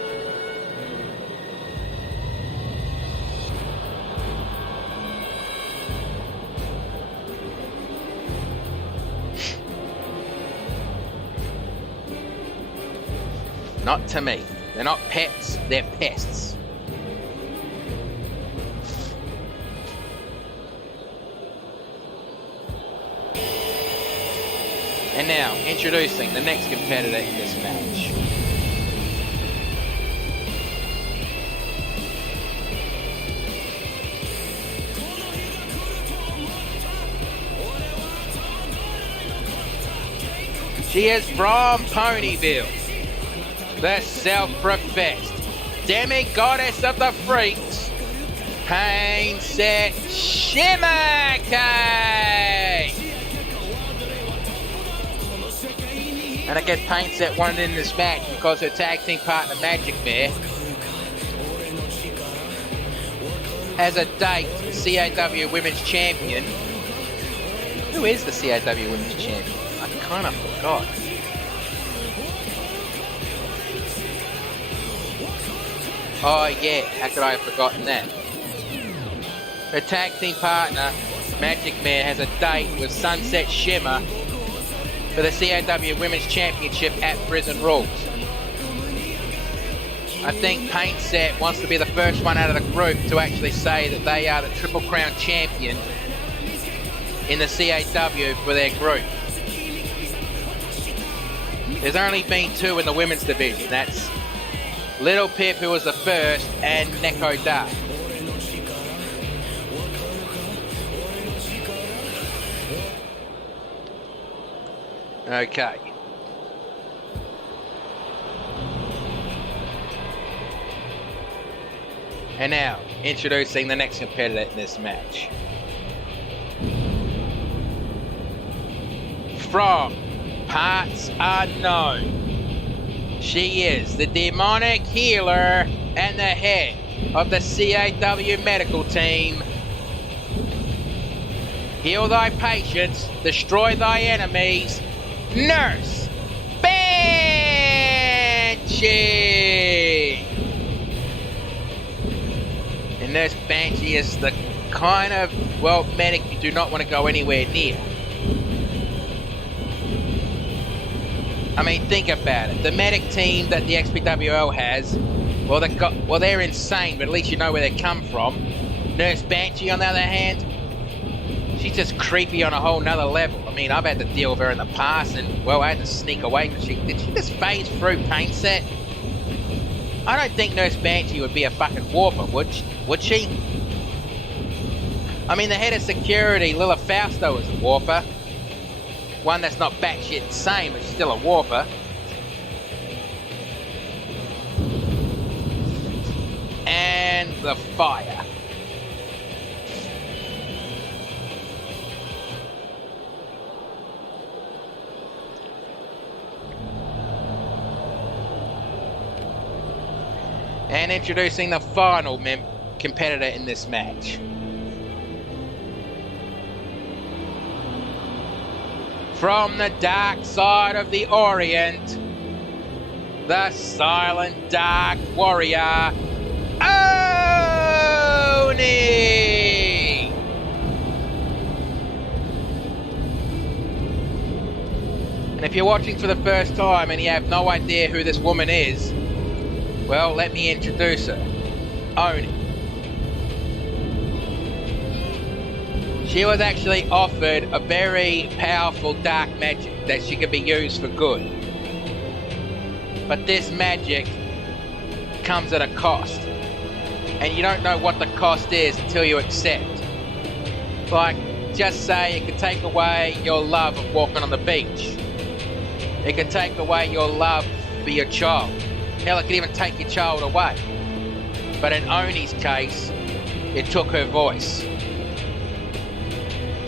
Not to me. They're not pets, they're pests. And now, introducing the next competitor in this match. She is from Ponyville, the self-professed demi-goddess of the freaks, Pain Set Shimake! And I guess Pain Set won in this match because her tag team partner Magic Mare has a date with CAW Women's Champion. Who is the CAW Women's Champion? I kind of forgot. Oh yeah, how could I have forgotten that? Her tag team partner, Magic Mare, has a date with Sunset Shimmer for the CAW Women's Championship at Prison Rules. I think Pain Set wants to be the first one out of the group to actually say that they are the Triple Crown champion in the CAW for their group. There's only been two in the women's division. That's Little Pip, who was the first, and Neko Da. Okay. And now, introducing the next competitor in this match. From parts unknown, she is the demonic healer and the head of the CAW medical team. Heal thy patients, destroy thy enemies, Nurse Banshee! And Nurse Banshee is the kind of, well, medic you do not want to go anywhere near. I mean, think about it. The medic team that the XPWL has, well, they're insane, but at least you know where they come from. Nurse Banshee, on the other hand, she's just creepy on a whole nother level. I mean, I've had to deal with her in the past, and, well, I had to sneak away from her. Did she just phase through Pain Set? I don't think Nurse Banshee would be a fucking warper, would she? I mean, the head of security, Lila Fausto, is a warper. One that's not batshit insane, but she's still a warper. And the fire. And introducing the final competitor in this match. From the dark side of the Orient, the silent dark warrior, Oni! And if you're watching for the first time and you have no idea who this woman is, well, let me introduce her. Oni. She was actually offered a very powerful dark magic that she could be used for good. But this magic comes at a cost. And you don't know what the cost is until you accept. Like, just say it could take away your love of walking on the beach. It could take away your love for your child. Hell, it could even take your child away. But in Oni's case, it took her voice.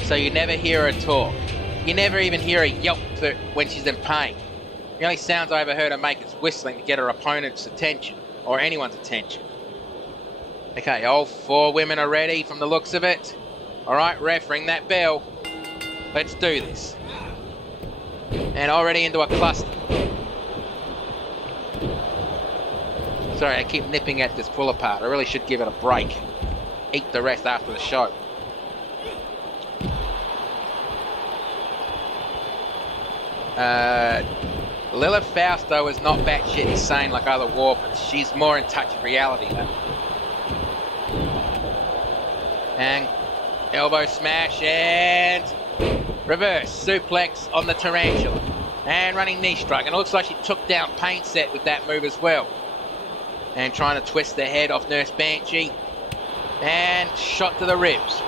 So you never hear her talk. You never even hear her yelp when she's in pain. The only sounds I ever heard her make is whistling to get her opponent's attention, or anyone's attention. Okay, all 4 women are ready from the looks of it. Alright, ref, ring that bell. Let's do this. And already into a cluster. Sorry, I keep nipping at this pull apart. I really should give it a break. Eat the rest after the show. Lilith Fausto is not batshit insane like other warpers. She's more in touch with reality though. And elbow smash and reverse suplex on the tarantula. And running knee strike. And it looks like she took down Pain Set with that move as well. And trying to twist the head off Nurse Banshee. And shot to the ribs.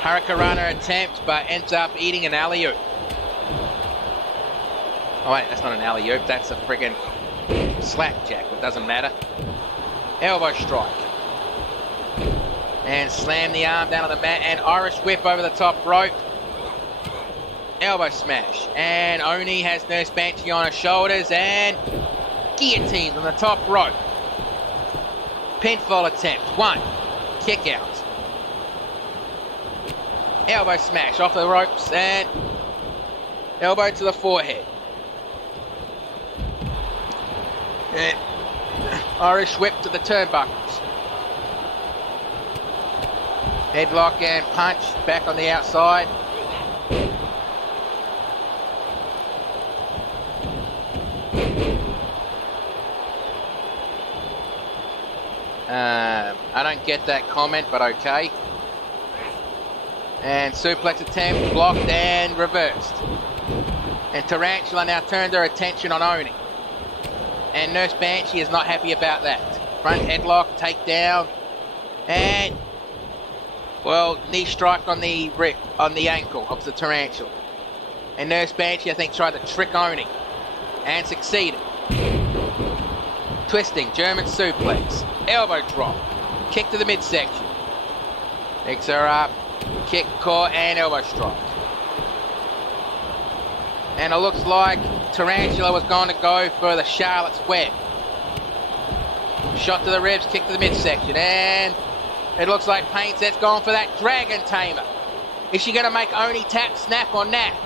Hurricanrana attempt, but ends up eating an alley-oop. Oh wait, that's not an alley-oop, that's a friggin' slapjack, but doesn't matter. Elbow strike. And slam the arm down on the mat, and Irish whip over the top rope. Elbow smash. And Oni has Nurse Banshee on her shoulders, and guillotine on the top rope. Pinfall attempt. 1. Kick out. Elbow smash off the ropes, and elbow to the forehead. And Irish whip to the turnbuckles. Headlock and punch back on the outside. I don't get that comment, but okay. And suplex attempt, blocked and reversed. And Tarantula now turned her attention on Oni. And Nurse Banshee is not happy about that. Front headlock, takedown, and well, knee strike on the ankle of the Tarantula. And Nurse Banshee, I think, tried to trick Oni and succeeded. Twisting, German suplex, elbow drop, kick to the midsection. Picks her up, kick, core, and elbow strike. And it looks like Tarantula was going to go for the Charlotte's Web. Shot to the ribs, kick to the midsection, and it looks like Pain Set's going for that Dragon Tamer. Is she going to make Oni tap, snap, or nap?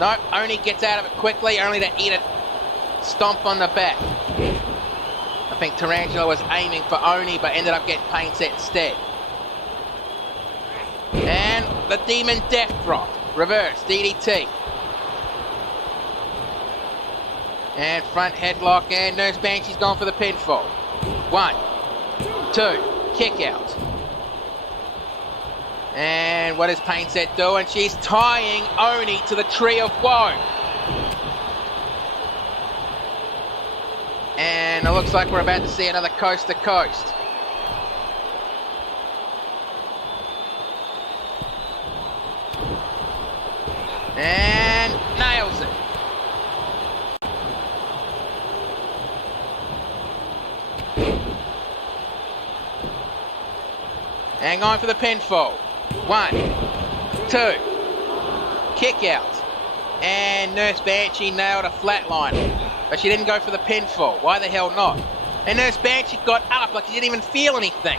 No, Oni gets out of it quickly, only to eat a stomp on the back. I think Tarantula was aiming for Oni, but ended up getting Pain Set instead. And the Demon Death Drop. Reverse, DDT. And front headlock, and Nurse Banshee's gone for the pinfall. 1, 2, kick out. And what is Pain Set doing? She's tying Oni to the Tree of Woe. And it looks like we're about to see another coast to coast. And nails it. And going for the pinfall. 1, 2, kick out. And Nurse Banshee nailed a flatliner. But she didn't go for the pinfall. Why the hell not? And Nurse Banshee got up like she didn't even feel anything.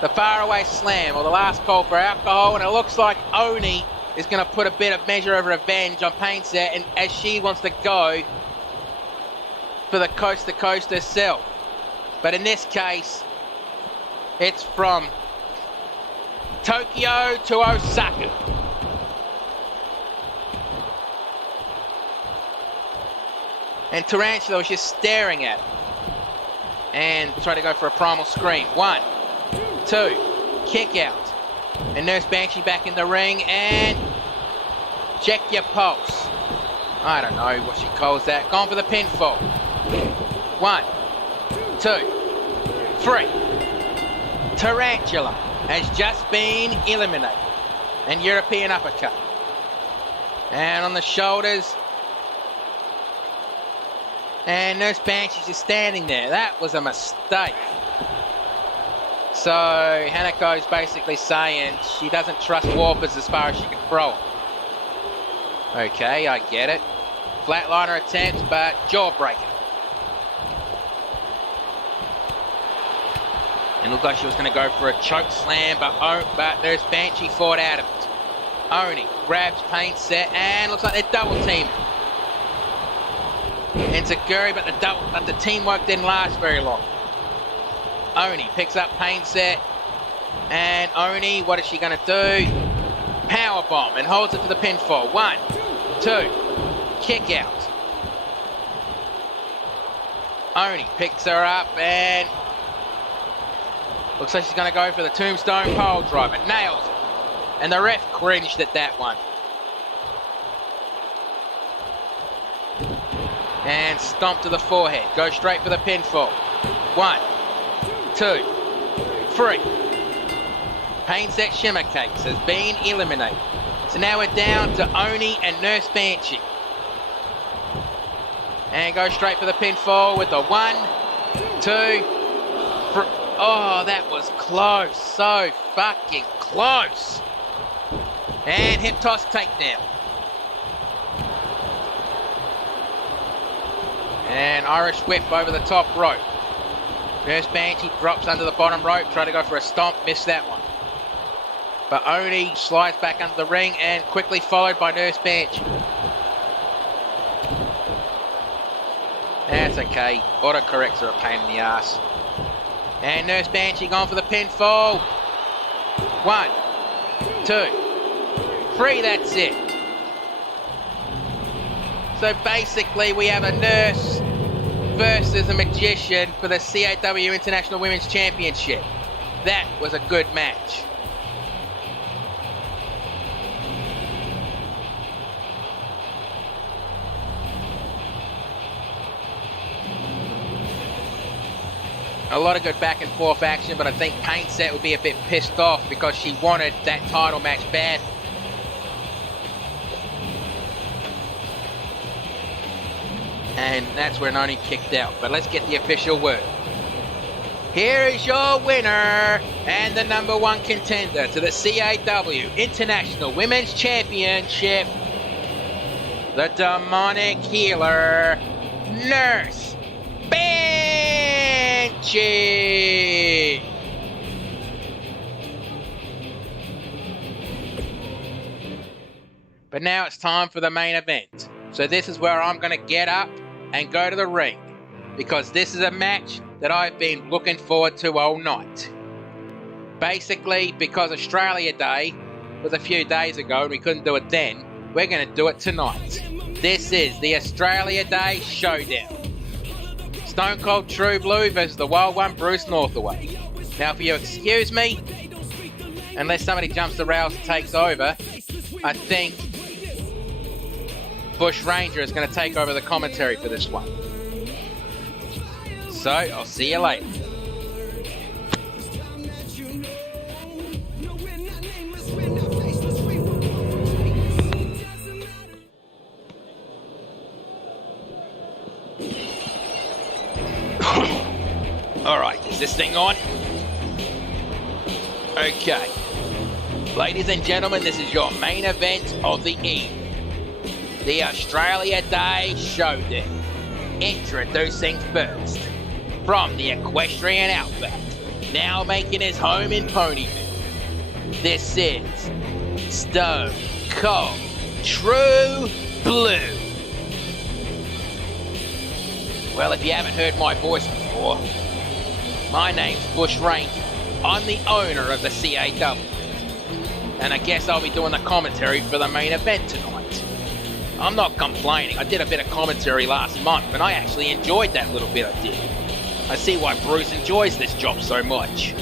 The faraway slam, or the last call for alcohol, and it looks like Oni is going to put a bit of measure of revenge on Pain Set, and as she wants to go for the coast to coast herself. But in this case, it's from Tokyo to Osaka. And Tarantula was just staring at her. And tried to go for a primal scream. 1, 2, kick out. And Nurse Banshee back in the ring, and check your pulse. I don't know what she calls that. Gone for the pinfall. 1, 2, 3. Tarantula has just been eliminated. And European uppercut. And on the shoulders. And Nurse Banshee's just standing there. That was a mistake. So Hanako's basically saying she doesn't trust Warpers as far as she can throw it. Okay, I get it. Flatliner attempt, but jawbreaker. It looked like she was going to go for a choke slam, but there's Banshee fought out of it. Oni grabs paint set and looks like they're double teaming. Enziguri, but the teamwork didn't last very long. Oni picks up paint set, and Oni, what is she going to do? Power bomb and holds it for the pinfall. 1, 2, kick out. Oni picks her up and looks like she's going to go for the tombstone pole driver. Nails it. And the ref cringed at that one. And stomp to the forehead. Go straight for the pinfall. 1, 2, 3. Pain Set Shimmer Cakes has been eliminated. So now we're down to Oni and Nurse Banshee. And go straight for the pinfall with the 1, 2, 3. Oh, that was close. So fucking close. And hip toss takedown. And Irish whip over the top rope. Nurse Banshee drops under the bottom rope. Try to go for a stomp. Missed that one. But Oni slides back under the ring and quickly followed by Nurse Banshee. That's okay. Autocorrects are a pain in the ass. And Nurse Banshee going for the pinfall. 1, 2, 3. That's it. So basically we have a nurse versus a magician for the CAW International Women's Championship. That was a good match. A lot of good back and forth action, but I think Paint Set would be a bit pissed off because she wanted that title match bad. And that's where Noni kicked out. But let's get the official word. Here is your winner and the #1 contender to the CAW International Women's Championship, the demonic healer, Nurse Banshee. But now it's time for the main event. So this is where I'm going to get up and go to the ring, because this is a match that I've been looking forward to all night. Basically, because Australia Day was a few days ago and we couldn't do it then, we're going to do it tonight. This is the Australia Day Showdown. Stone Cold True Blue versus the Wild One Bruce Northaway. Now, if you excuse me, unless somebody jumps the rails and takes over, I think Bush Ranger is going to take over the commentary for this one. So, I'll see you later. Alright, is this thing on? Okay. Ladies and gentlemen, this is your main event of the evening. The Australia Day Showdown. Introducing first, from the equestrian outback, now making his home in Ponyville, this is Stone Cold True Blue. Well, if you haven't heard my voice before, my name's Bush Ranger. I'm the owner of the CAW. And I guess I'll be doing the commentary for the main event tonight. I'm not complaining. I did a bit of commentary last month and I actually enjoyed that little bit I did. I see why Bruce enjoys this job so much.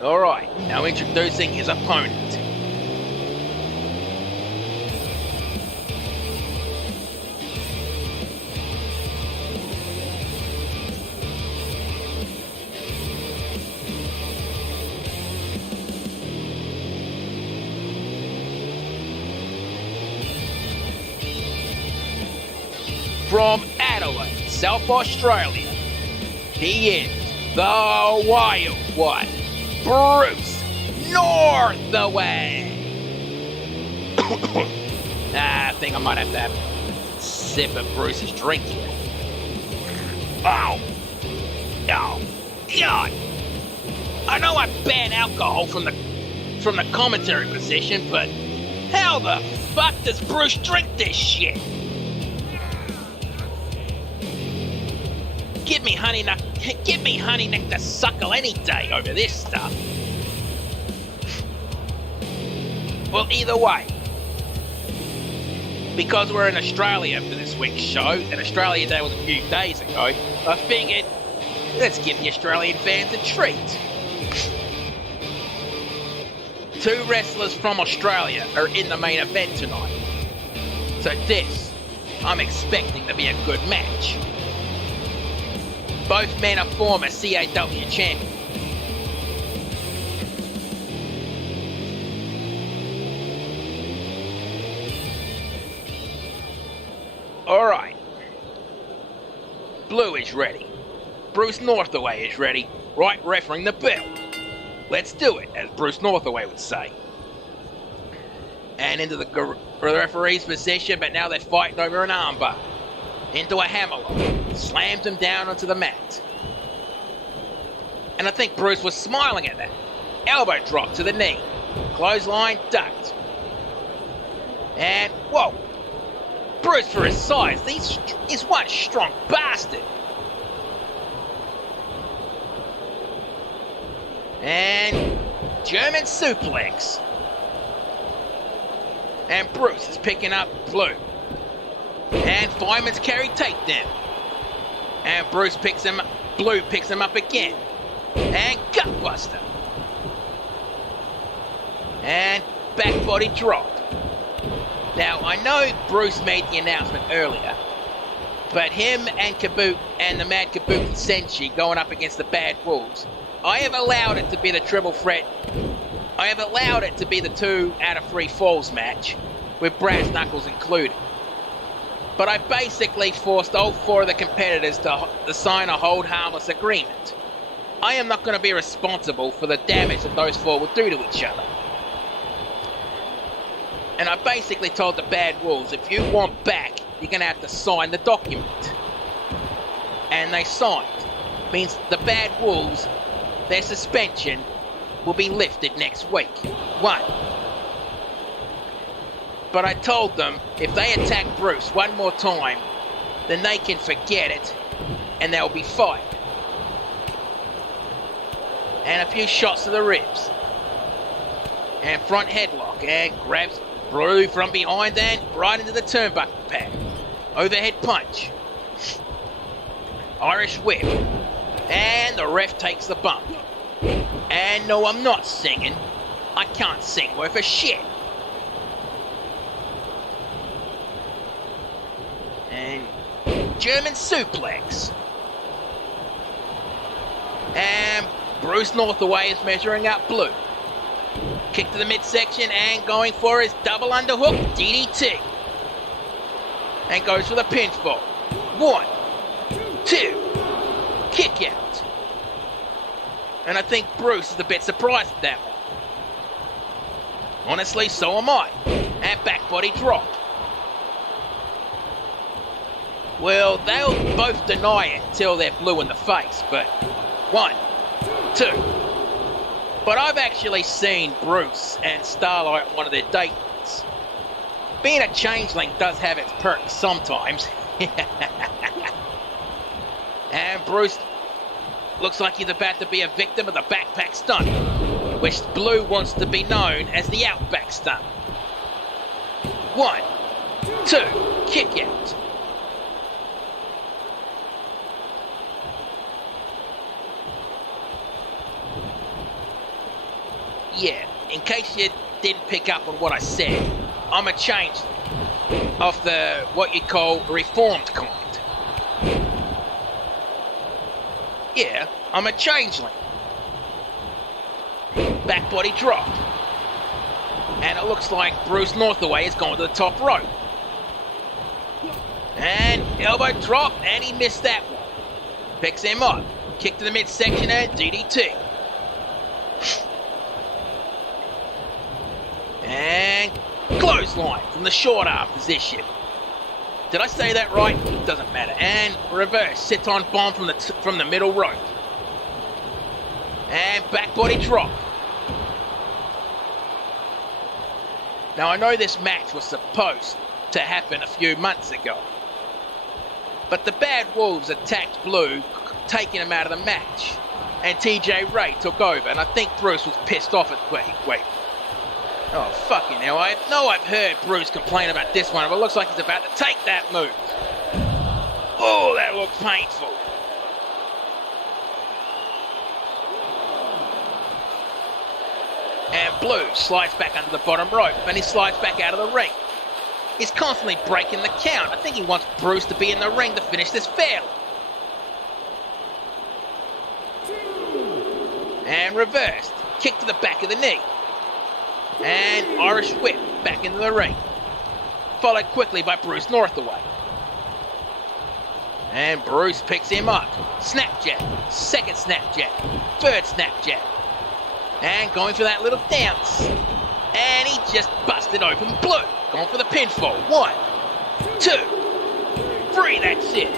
Alright, now introducing his opponent. from Adelaide, South Australia, he is the Wild One, Bruce Northaway. I think I might have to have a sip of Bruce's drink here. Oh, God. I know I ban alcohol from the commentary position, but how the fuck does Bruce drink this shit? Give me honey nectar suckle any day over this stuff. Well, either way, because we're in Australia for this week's show, and Australia Day was a few days ago, I figured, let's give the Australian fans a treat. 2 wrestlers from Australia are in the main event tonight. So this, I'm expecting to be a good match. Both men are former CAW champions. Alright. Blue is ready. Bruce Northaway is ready, right refereeing the bell. Let's do it, as Bruce Northaway would say. And into the referee's position, but now they're fighting over an armbar. Into a hammerlock. Slams him down onto the mat. And I think Bruce was smiling at that. Elbow drop to the knee. Clothesline ducked. And, whoa. Bruce, for his size, he's one strong bastard. And German suplex. And Bruce is picking up Blue. And Fireman's carry takedown. And Blue picks him up again. And gutbuster. And back body drop. Now, I know Bruce made the announcement earlier, but him and Kabuki and the Mad Kabuki Senshi going up against the Bad Wolves, I have allowed it to be the triple threat. I have allowed it to be the 2 out of 3 falls match, with Brass Knuckles included. But I basically forced all 4 of the competitors to sign a hold harmless agreement. I am not going to be responsible for the damage that those 4 would do to each other. And I basically told the Bad Wolves, if you want back, you're going to have to sign the document. And they signed. Means the Bad Wolves, their suspension will be lifted next week. 1. But I told them, if they attack Bruce one more time, then they can forget it, and they'll be fired. And a few shots to the ribs. And front headlock, and grabs Blue from behind and right into the turnbuckle pad. Overhead punch. Irish whip. And the ref takes the bump. And no, I'm not singing. I can't sing worth a shit. And German suplex. And Bruce Northaway is measuring up Blue. Kick to the midsection and going for his double underhook DDT. And goes for the pinfall. 1, 2, kick out. And I think Bruce is a bit surprised at that one. Honestly, so am I. And back body drop. Well, they'll both deny it until they're blue in the face, but 1, 2. But I've actually seen Bruce and Starlight on one of their dates. Being a changeling does have its perks sometimes. And Bruce looks like he's about to be a victim of the backpack stunt, which Blue wants to be known as the outback stunt. 1, 2, kick out. Yeah, in case you didn't pick up on what I said, I'm a changeling of the what you call reformed kind. Yeah, I'm a changeling. Back body drop. And it looks like Bruce Northaway is going to the top rope. And elbow drop, and he missed that one. Picks him up. Kick to the midsection and DDT. And clothesline from the short arm position. Did I say that right? Doesn't matter. And reverse sit-on bomb from the middle rope. And back body drop. Now I know this match was supposed to happen a few months ago, but the Bad Wolves attacked Blue, taking him out of the match, and TJ Ray took over, and I think Bruce was pissed off at wait. Oh fucking hell, I know I've heard Bruce complain about this one, but it looks like he's about to take that move. Oh, that looked painful. And Blue slides back under the bottom rope, and he slides back out of the ring. He's constantly breaking the count. I think he wants Bruce to be in the ring to finish this fairly. And reversed. Kick to the back of the knee. And Irish whip back into the ring. Followed quickly by Bruce Northaway. And Bruce picks him up. Snapjack. Second snapjack. Third snapjack. And going for that little dance. And he just busted open Blue. Going for the pinfall. 1, 2, 3. That's it.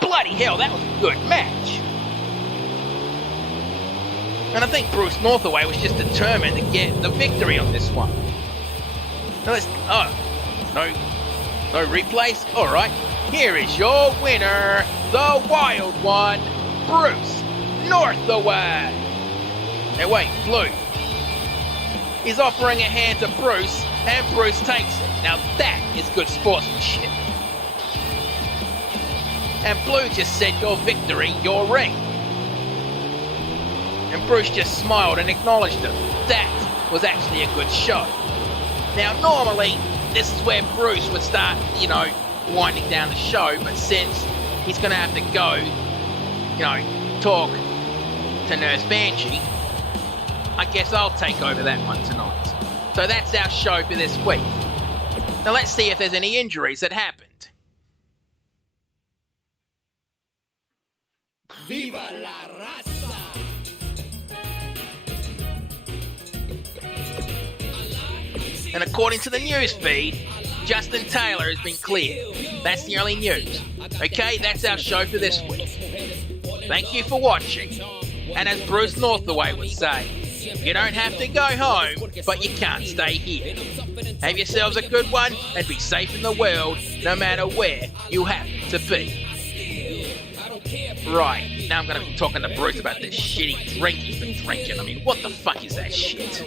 Bloody hell, that was a good match. And I think Bruce Northaway was just determined to get the victory on this one. Now no replays? Alright, here is your winner, the Wild One, Bruce Northaway. Now wait, Blue. He's offering a hand to Bruce, and Bruce takes it. Now that is good sportsmanship. And Blue just said your victory, your ring. And Bruce just smiled and acknowledged him. That was actually a good show. Now normally, this is where Bruce would start, winding down the show, but since he's going to have to go, talk to Nurse Banshee, I guess I'll take over that one tonight. So that's our show for this week. Now let's see if there's any injuries that happened. Viva la raza! And according to the news feed, Justin Taylor has been cleared. That's the only news. Okay, that's our show for this week. Thank you for watching. And as Bruce Northaway would say, you don't have to go home, but you can't stay here. Have yourselves a good one and be safe in the world, no matter where you happen to be. Right, now I'm going to be talking to Bruce about this shitty drink he's been drinking. I mean, what the fuck is that shit?